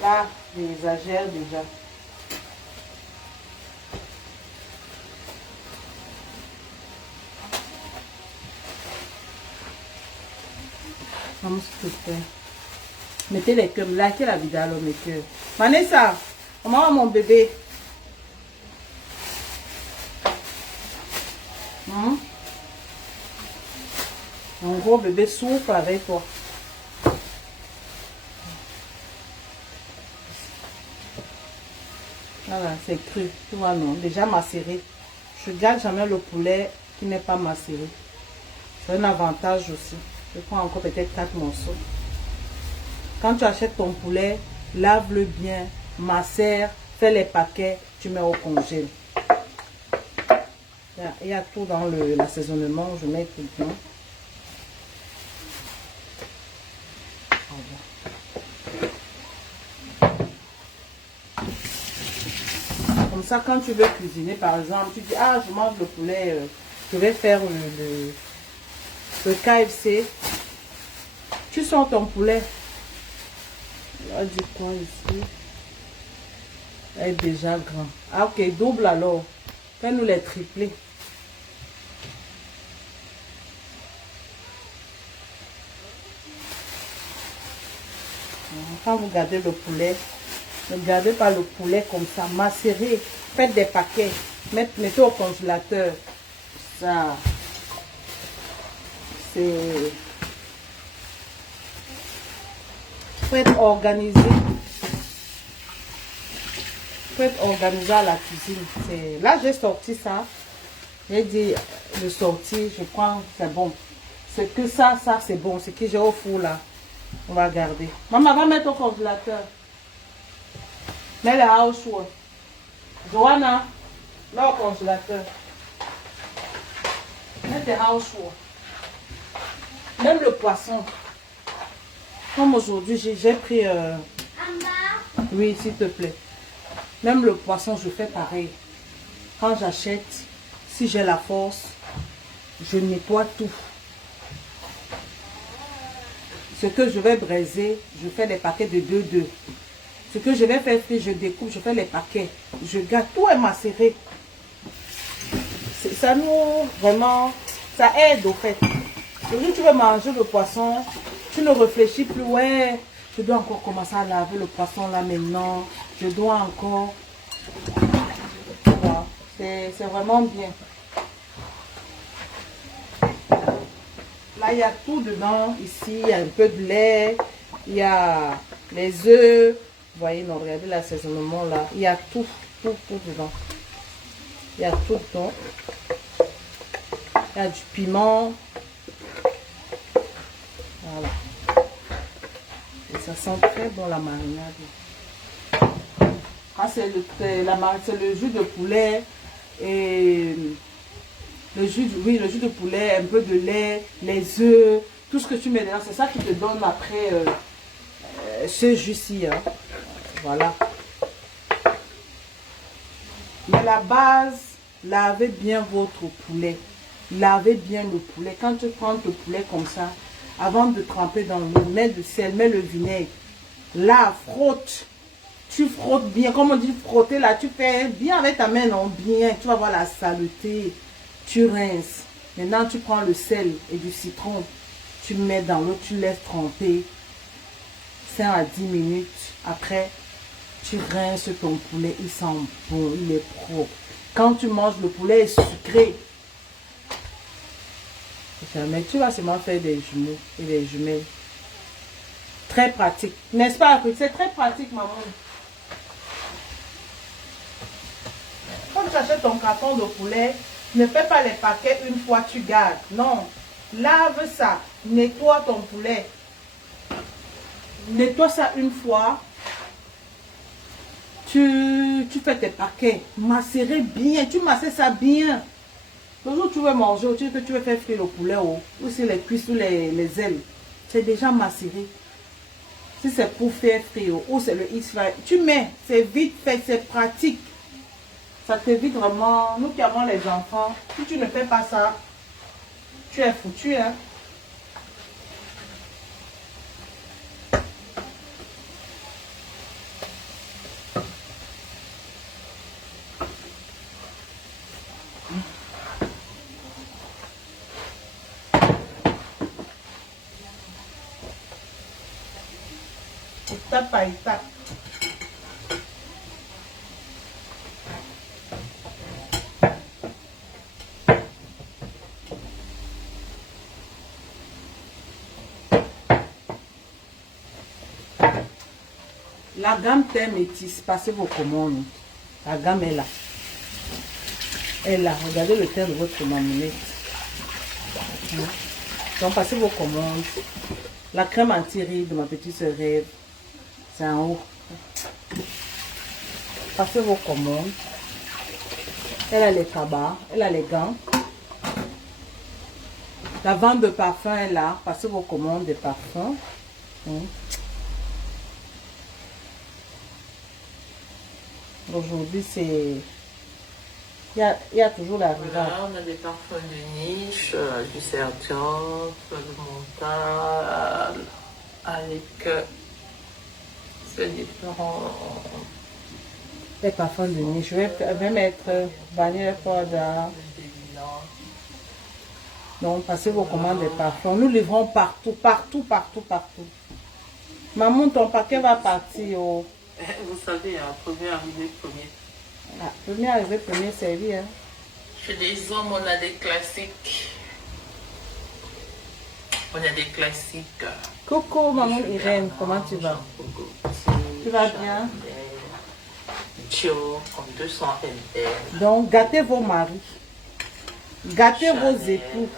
Là, j'exagère déjà. Vamos, s'il te plaît. Mettez les cœurs, likez la vidéo, alors, mes cœurs. Vanessa, comment va mon bébé? Mon gros bébé souffle avec toi. Voilà, c'est cru. Tu vois, non, déjà macéré. Je garde jamais le poulet qui n'est pas macéré. C'est un avantage aussi. Je prends encore peut-être 4 morceaux. Quand tu achètes ton poulet, lave-le bien, macère, fais les paquets, tu mets au congèle. Il y a tout dans l'assaisonnement, je mets tout dedans. Comme ça, quand tu veux cuisiner, par exemple, tu dis, ah, je mange le poulet, je vais faire le KFC. Tu sors ton poulet. Là, du quoi ici? Elle est déjà grand. Ah, ok, double alors. Fais-nous les triplés. Quand vous gardez le poulet, ne gardez pas le poulet comme ça, macérez, faites des paquets, mettez au congélateur. Ça, c'est... Faut être organisé. Faut être organisé à la cuisine. Là, j'ai sorti ça. J'ai dit, le sorti, je prends, c'est bon. C'est que ça, c'est bon. Ce que j'ai au four là. On va garder. Maman va mettre au congélateur. Mets le house chaud. Joanna, mets au congélateur. Mets le house chaud. Même le poisson. Comme aujourd'hui, j'ai pris... Oui, s'il te plaît. Même le poisson, je fais pareil. Quand j'achète, si j'ai la force, je nettoie tout. Ce que je vais braiser, je fais des paquets de 2-2. Ce que je vais faire frire, je découpe, je fais les paquets. Je garde, tout est macéré. Ça nous, vraiment, ça aide au fait. Aujourd'hui, tu veux manger le poisson, tu ne réfléchis plus, ouais, je dois encore commencer à laver le poisson là maintenant. Je dois encore... Voilà, c'est vraiment bien. Là, il y a tout dedans. Ici, il y a un peu de lait. Il y a les œufs. Vous voyez, non, regardez l'assaisonnement là. Il y a tout dedans. Il y a tout dedans. Il y a du piment. Voilà. Et ça sent très bon la marinade. Ah, c'est le jus de poulet et... Le jus de poulet, un peu de lait, les œufs, tout ce que tu mets dedans, c'est ça qui te donne après ce jus-ci. Hein. Voilà. Mais la base, lavez bien votre poulet. Lavez bien le poulet. Quand tu prends le poulet comme ça, avant de tremper dans l'eau, mets le sel, mets le vinaigre. Là, frotte. Tu frottes bien. Comme on dit frotter là, tu fais bien avec ta main, non, bien. Tu vas voir la saleté. Tu rinces. Maintenant, tu prends le sel et du citron. Tu mets dans l'eau, tu laisses tremper 5 à 10 minutes. Après, tu rinces ton poulet. Il sent bon, il est propre. Quand tu manges, le poulet est sucré. Mais tu vas seulement faire des jumeaux et des jumelles. Très pratique. N'est-ce pas, c'est très pratique, maman. Quand tu achètes ton carton de poulet, ne fais pas les paquets une fois, tu gardes. Non. Lave ça. Nettoie ton poulet. Nettoie ça une fois. Tu fais tes paquets. Macérer bien. Tu macères ça bien. Le jour où tu veux manger, ou tu veux faire frire le poulet, ou c'est les cuisses ou les ailes. C'est déjà macéré. Si c'est pour faire frire, ou c'est le X-Fry, tu mets. C'est vite fait, c'est pratique. Ça t'évite vraiment. Nous qui avons les enfants, si tu ne fais pas ça, tu es foutu, hein. Étape par étape. La gamme thé métis, passez vos commandes. La gamme est là. Elle est là. Regardez le thé de votre mamonette. Donc, passez vos commandes. La crème anti-rides de ma petite sœur Rêve, c'est en haut. Passez vos commandes. Elle a les tabacs, elle a les gants. La vente de parfum est là. Passez vos commandes de parfums. Aujourd'hui, c'est... Il y a toujours la rivale. Voilà, on a des parfums de niche, du Sergioff, du Montal, avec ces différents... Les parfums de niche. Je vais mettre vanille powder. Donc, passez vos commandes de parfums. Nous livrons partout, partout, partout, partout. Maman, ton paquet va partir. Oh. Vous savez, premier arrivé, premier. Ah, premier arrivé, premier servi. Hein. Chez les hommes, on a des classiques. On a des classiques. Coucou, maman Irène, comment tu vas? Tu vas bien? Dior, en 200 ml. Donc, gâtez vos maris. Gâtez Chanel, vos époux.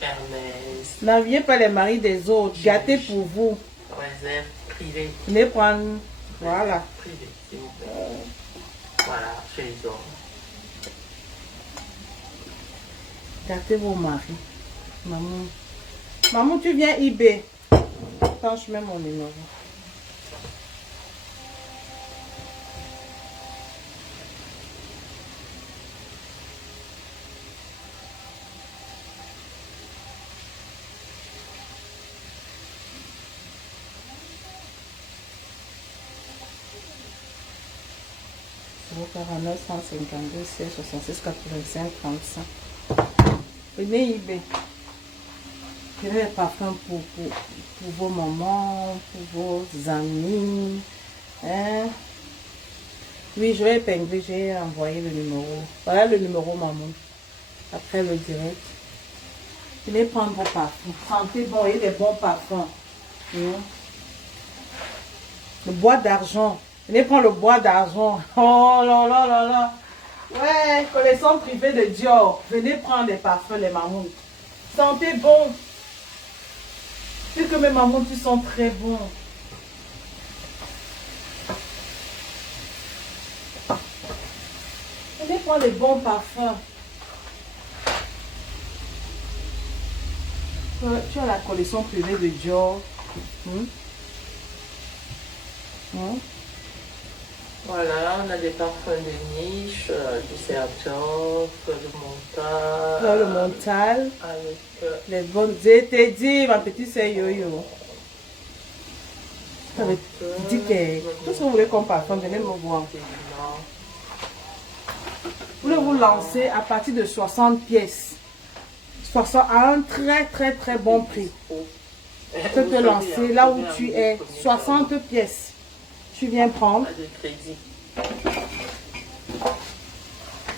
Hermès. N'enviez pas les maris des autres. Gâtez pour vous. Réserve privée. Venez prendre. Voilà. Privé, s'il vous plaît. Voilà, chez les hommes. Gâtez vos maris. Maman. Maman, tu viens eBay. Attends, je mets mon numéro. Au 49 152 16 66 85 35. Venez eBay. Prenez les parfums pour vos mamans, pour vos amis. Hein? Oui, je vais épingler, j'ai envoyé le numéro. Voilà le numéro maman. Après le direct. Venez prendre vos parfums. Sentez bon, il y a des bons parfums. Le bois d'argent. Venez prendre le bois d'argent. Oh là là là là. Ouais, collection privée de Dior. Venez prendre des parfums, les mamans. Sentez bon. Vu que mes mamans, tu sens très bon. Venez prendre les bons parfums. Tu as la collection privée de Dior. Voilà, on a des parfums de niche, du Sergioff, du Montal. Le Montal. Avec Les bonnes. Je t'ai dit, ma petite sœur Yo-Yo. J'avais dit que tout ce que vous voulez comme parfum, venez me voir. Vous voulez vous lancer à partir de 60 pièces. 60 à un très très très bon prix. Tu peux te lancer là où tu es. 60 pièces. Tu viens prendre. de crédit.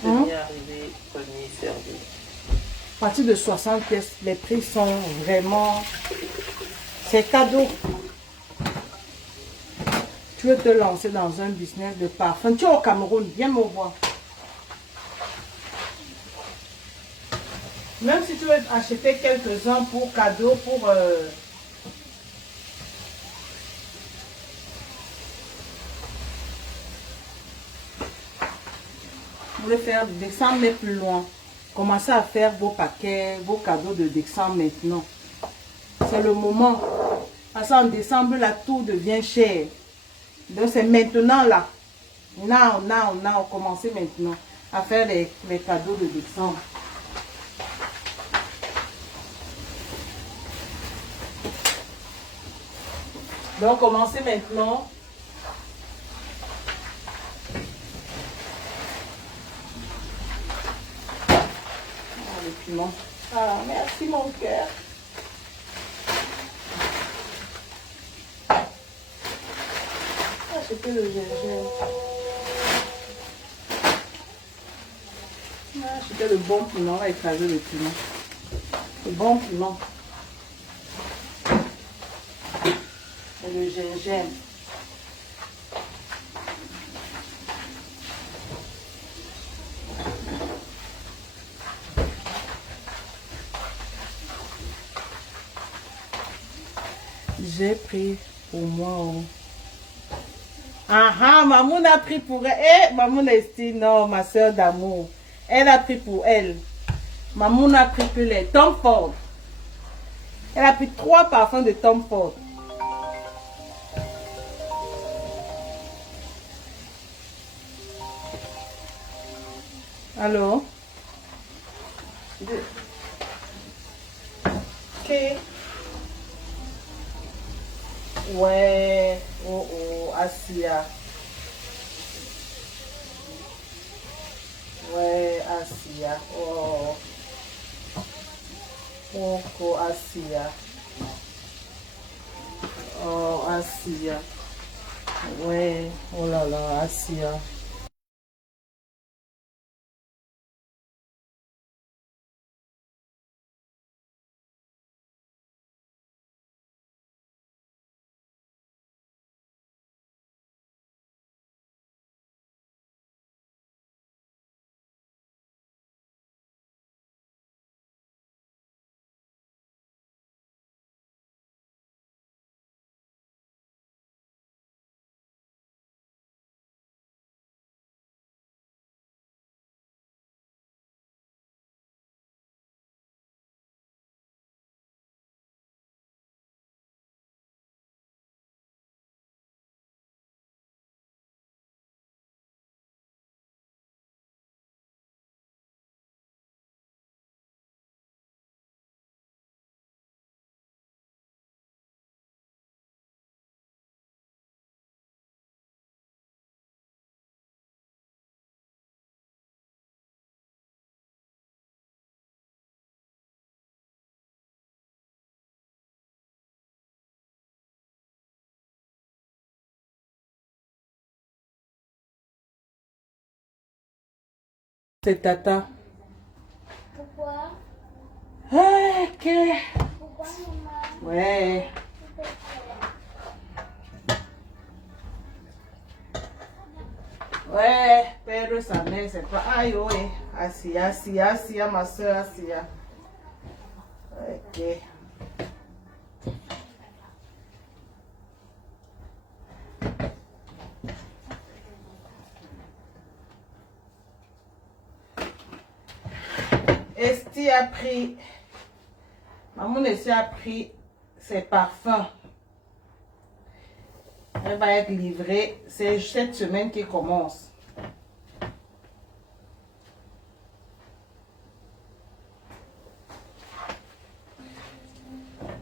Premier arrivé, premier servi. À partir de 60 pièces, les prix sont vraiment... C'est cadeau. Tu veux te lancer dans un business de parfum. Tu es au Cameroun, viens me voir. Même si tu veux acheter quelques-uns pour cadeau, pour... Vous voulez faire descendre mais plus loin. Commencez à faire vos paquets, vos cadeaux de décembre maintenant. C'est le moment. Parce qu'en décembre, là, tout devient cher. Donc c'est maintenant là. Now, commencez maintenant à faire les cadeaux de décembre. Donc commencez maintenant. Ah, le piment. Ah, merci mon cœur. Acheter le gingembre. Acheter le bon piment, on va écraser le piment. Le bon piment. Et le gingembre. J'ai pris pour moi. Oh. Ah ah, Mamoun a pris pour elle. Eh, Mamoun Estine, non, ma soeur d'amour. Elle a pris pour elle. Mamoun a pris que les Tom Ford. Elle a pris 3 parfums de Tom Ford. Allô? Ok. Ouais. Oh oh, Asia. Ouais, Asia. Oh. Oh, Asia. Oh, Asia. Ouais. Oh là là, Asia. C'est Tata. Pourquoi? Ok. Pourquoi, maman? Ouais. Ouais, Pedro, sa mère, c'est pas... Aïe, ouais. Asia, ma soeur, Asia. Ok. Esti a pris... Maman Esti a pris ses parfums. Elle va être livrée. C'est cette semaine qui commence.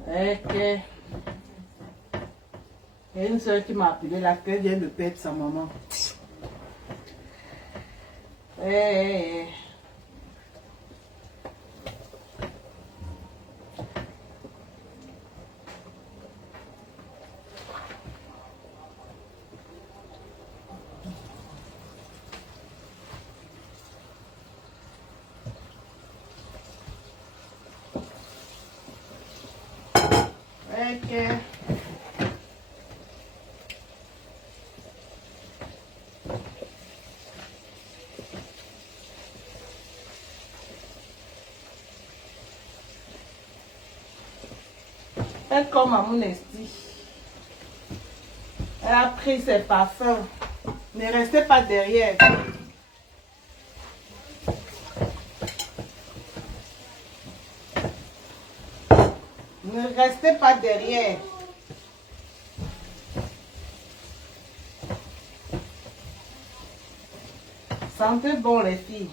Ok. Il y a une soeur qui m'a appelé là, qu'elle vient de perdre sa maman. Hey. Ok. Faites comme Mamoun Esti. Elle a pris ses parfums. Ne restez pas derrière. Ne restez pas derrière. Sentez bon les filles.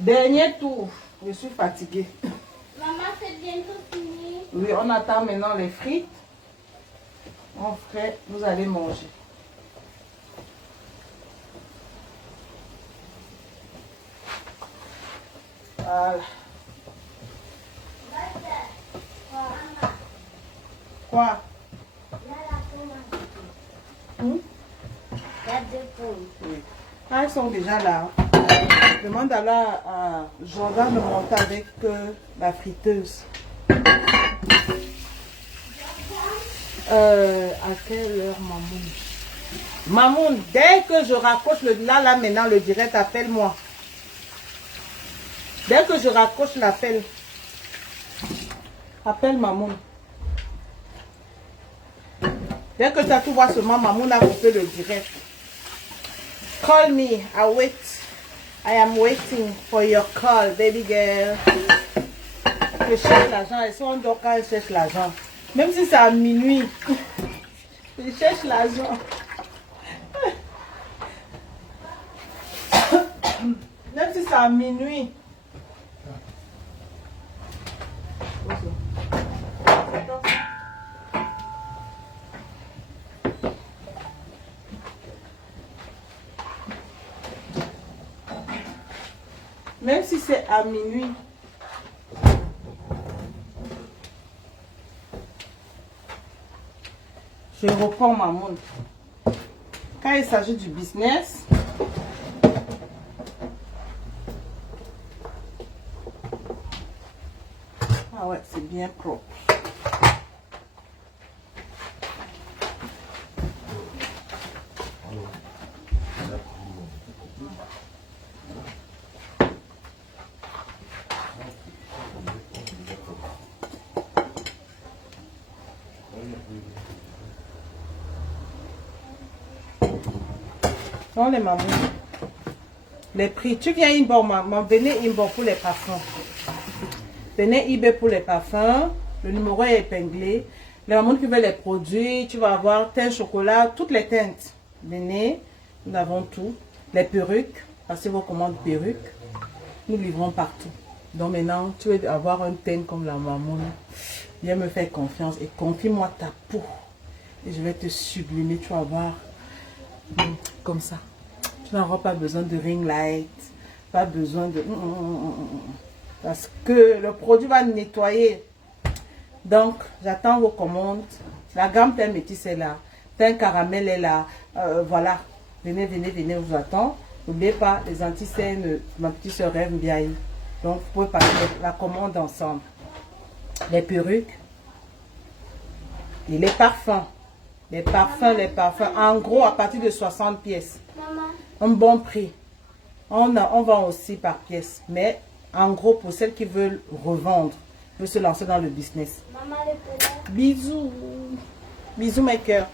Dernier tour. Je suis fatiguée. Maman, c'est bientôt fini. Oui, on attend maintenant les frites. Mon frère, vous allez manger. Voilà. Quoi? Là, la tomate. Hmm? Il y a 2 pommes. Oui. Ah, ils sont déjà là. Demande alors à Jordan de monter avec la friteuse. À quelle heure, Mamoun? Mamoun, dès que je raccroche là maintenant, le direct, appelle-moi. Dès que je raccroche l'appel, appelle Mamoun. Dès que tu as tout voir seulement, Mamoun a coupé le direct. Call me, I wait. I am waiting for your call, baby girl. Je cherche l'argent. Et si on dort quand elle cherche l'argent, même si c'est à minuit, je cherche l'argent. Même si c'est à minuit. Même si c'est à minuit. Je reprends ma montre. Quand il s'agit du business, ah ouais, c'est bien propre. Non, les mamans. Les prix. Tu viens Inbox, maman. Venez Inbox pour les parfums. Venez eBay pour les parfums. Le numéro est épinglé. Les mamans qui veulent les produits, tu vas avoir teint chocolat, toutes les teintes. Venez, nous avons tout. Les perruques, passez vos commandes perruques. Nous livrons partout. Donc maintenant, tu veux avoir un teint comme la maman. Viens me faire confiance et confie-moi ta peau. Et je vais te sublimer, tu vas voir. Comme ça. Tu n'auras pas besoin de ring light. Pas besoin de... Parce que le produit va nettoyer. Donc, j'attends vos commandes. La gamme teint métis est là. Teint caramel est là. Voilà. Venez, venez, venez, je vous attends. N'oubliez pas, les anti-scènes, ma petite soeur rêve bien. Donc, vous pouvez passer la commande ensemble. Les perruques. Et les parfums. Les parfums, les parfums. En gros, à partir de 60 pièces. Maman. Un bon prix. On vend aussi par pièce. Mais en gros, pour celles qui veulent revendre, veulent se lancer dans le business. Maman, le pédale. Bisous. Bisous, mes cœurs.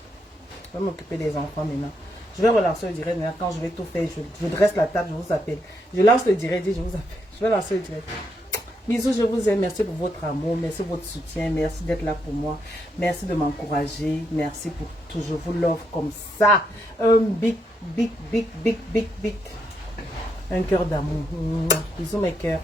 Je vais m'occuper des enfants maintenant. Je vais relancer le direct maintenant. Quand je vais tout faire, je dresse la table, je vous appelle. Je lance le direct et je vous appelle. Je vais lancer le direct. Bisous, je vous aime. Merci pour votre amour. Merci pour votre soutien. Merci d'être là pour moi. Merci de m'encourager. Merci pour tout. Je vous love comme ça. Un big, big, big, big, big, big. Un cœur d'amour. Bisous, mes cœurs.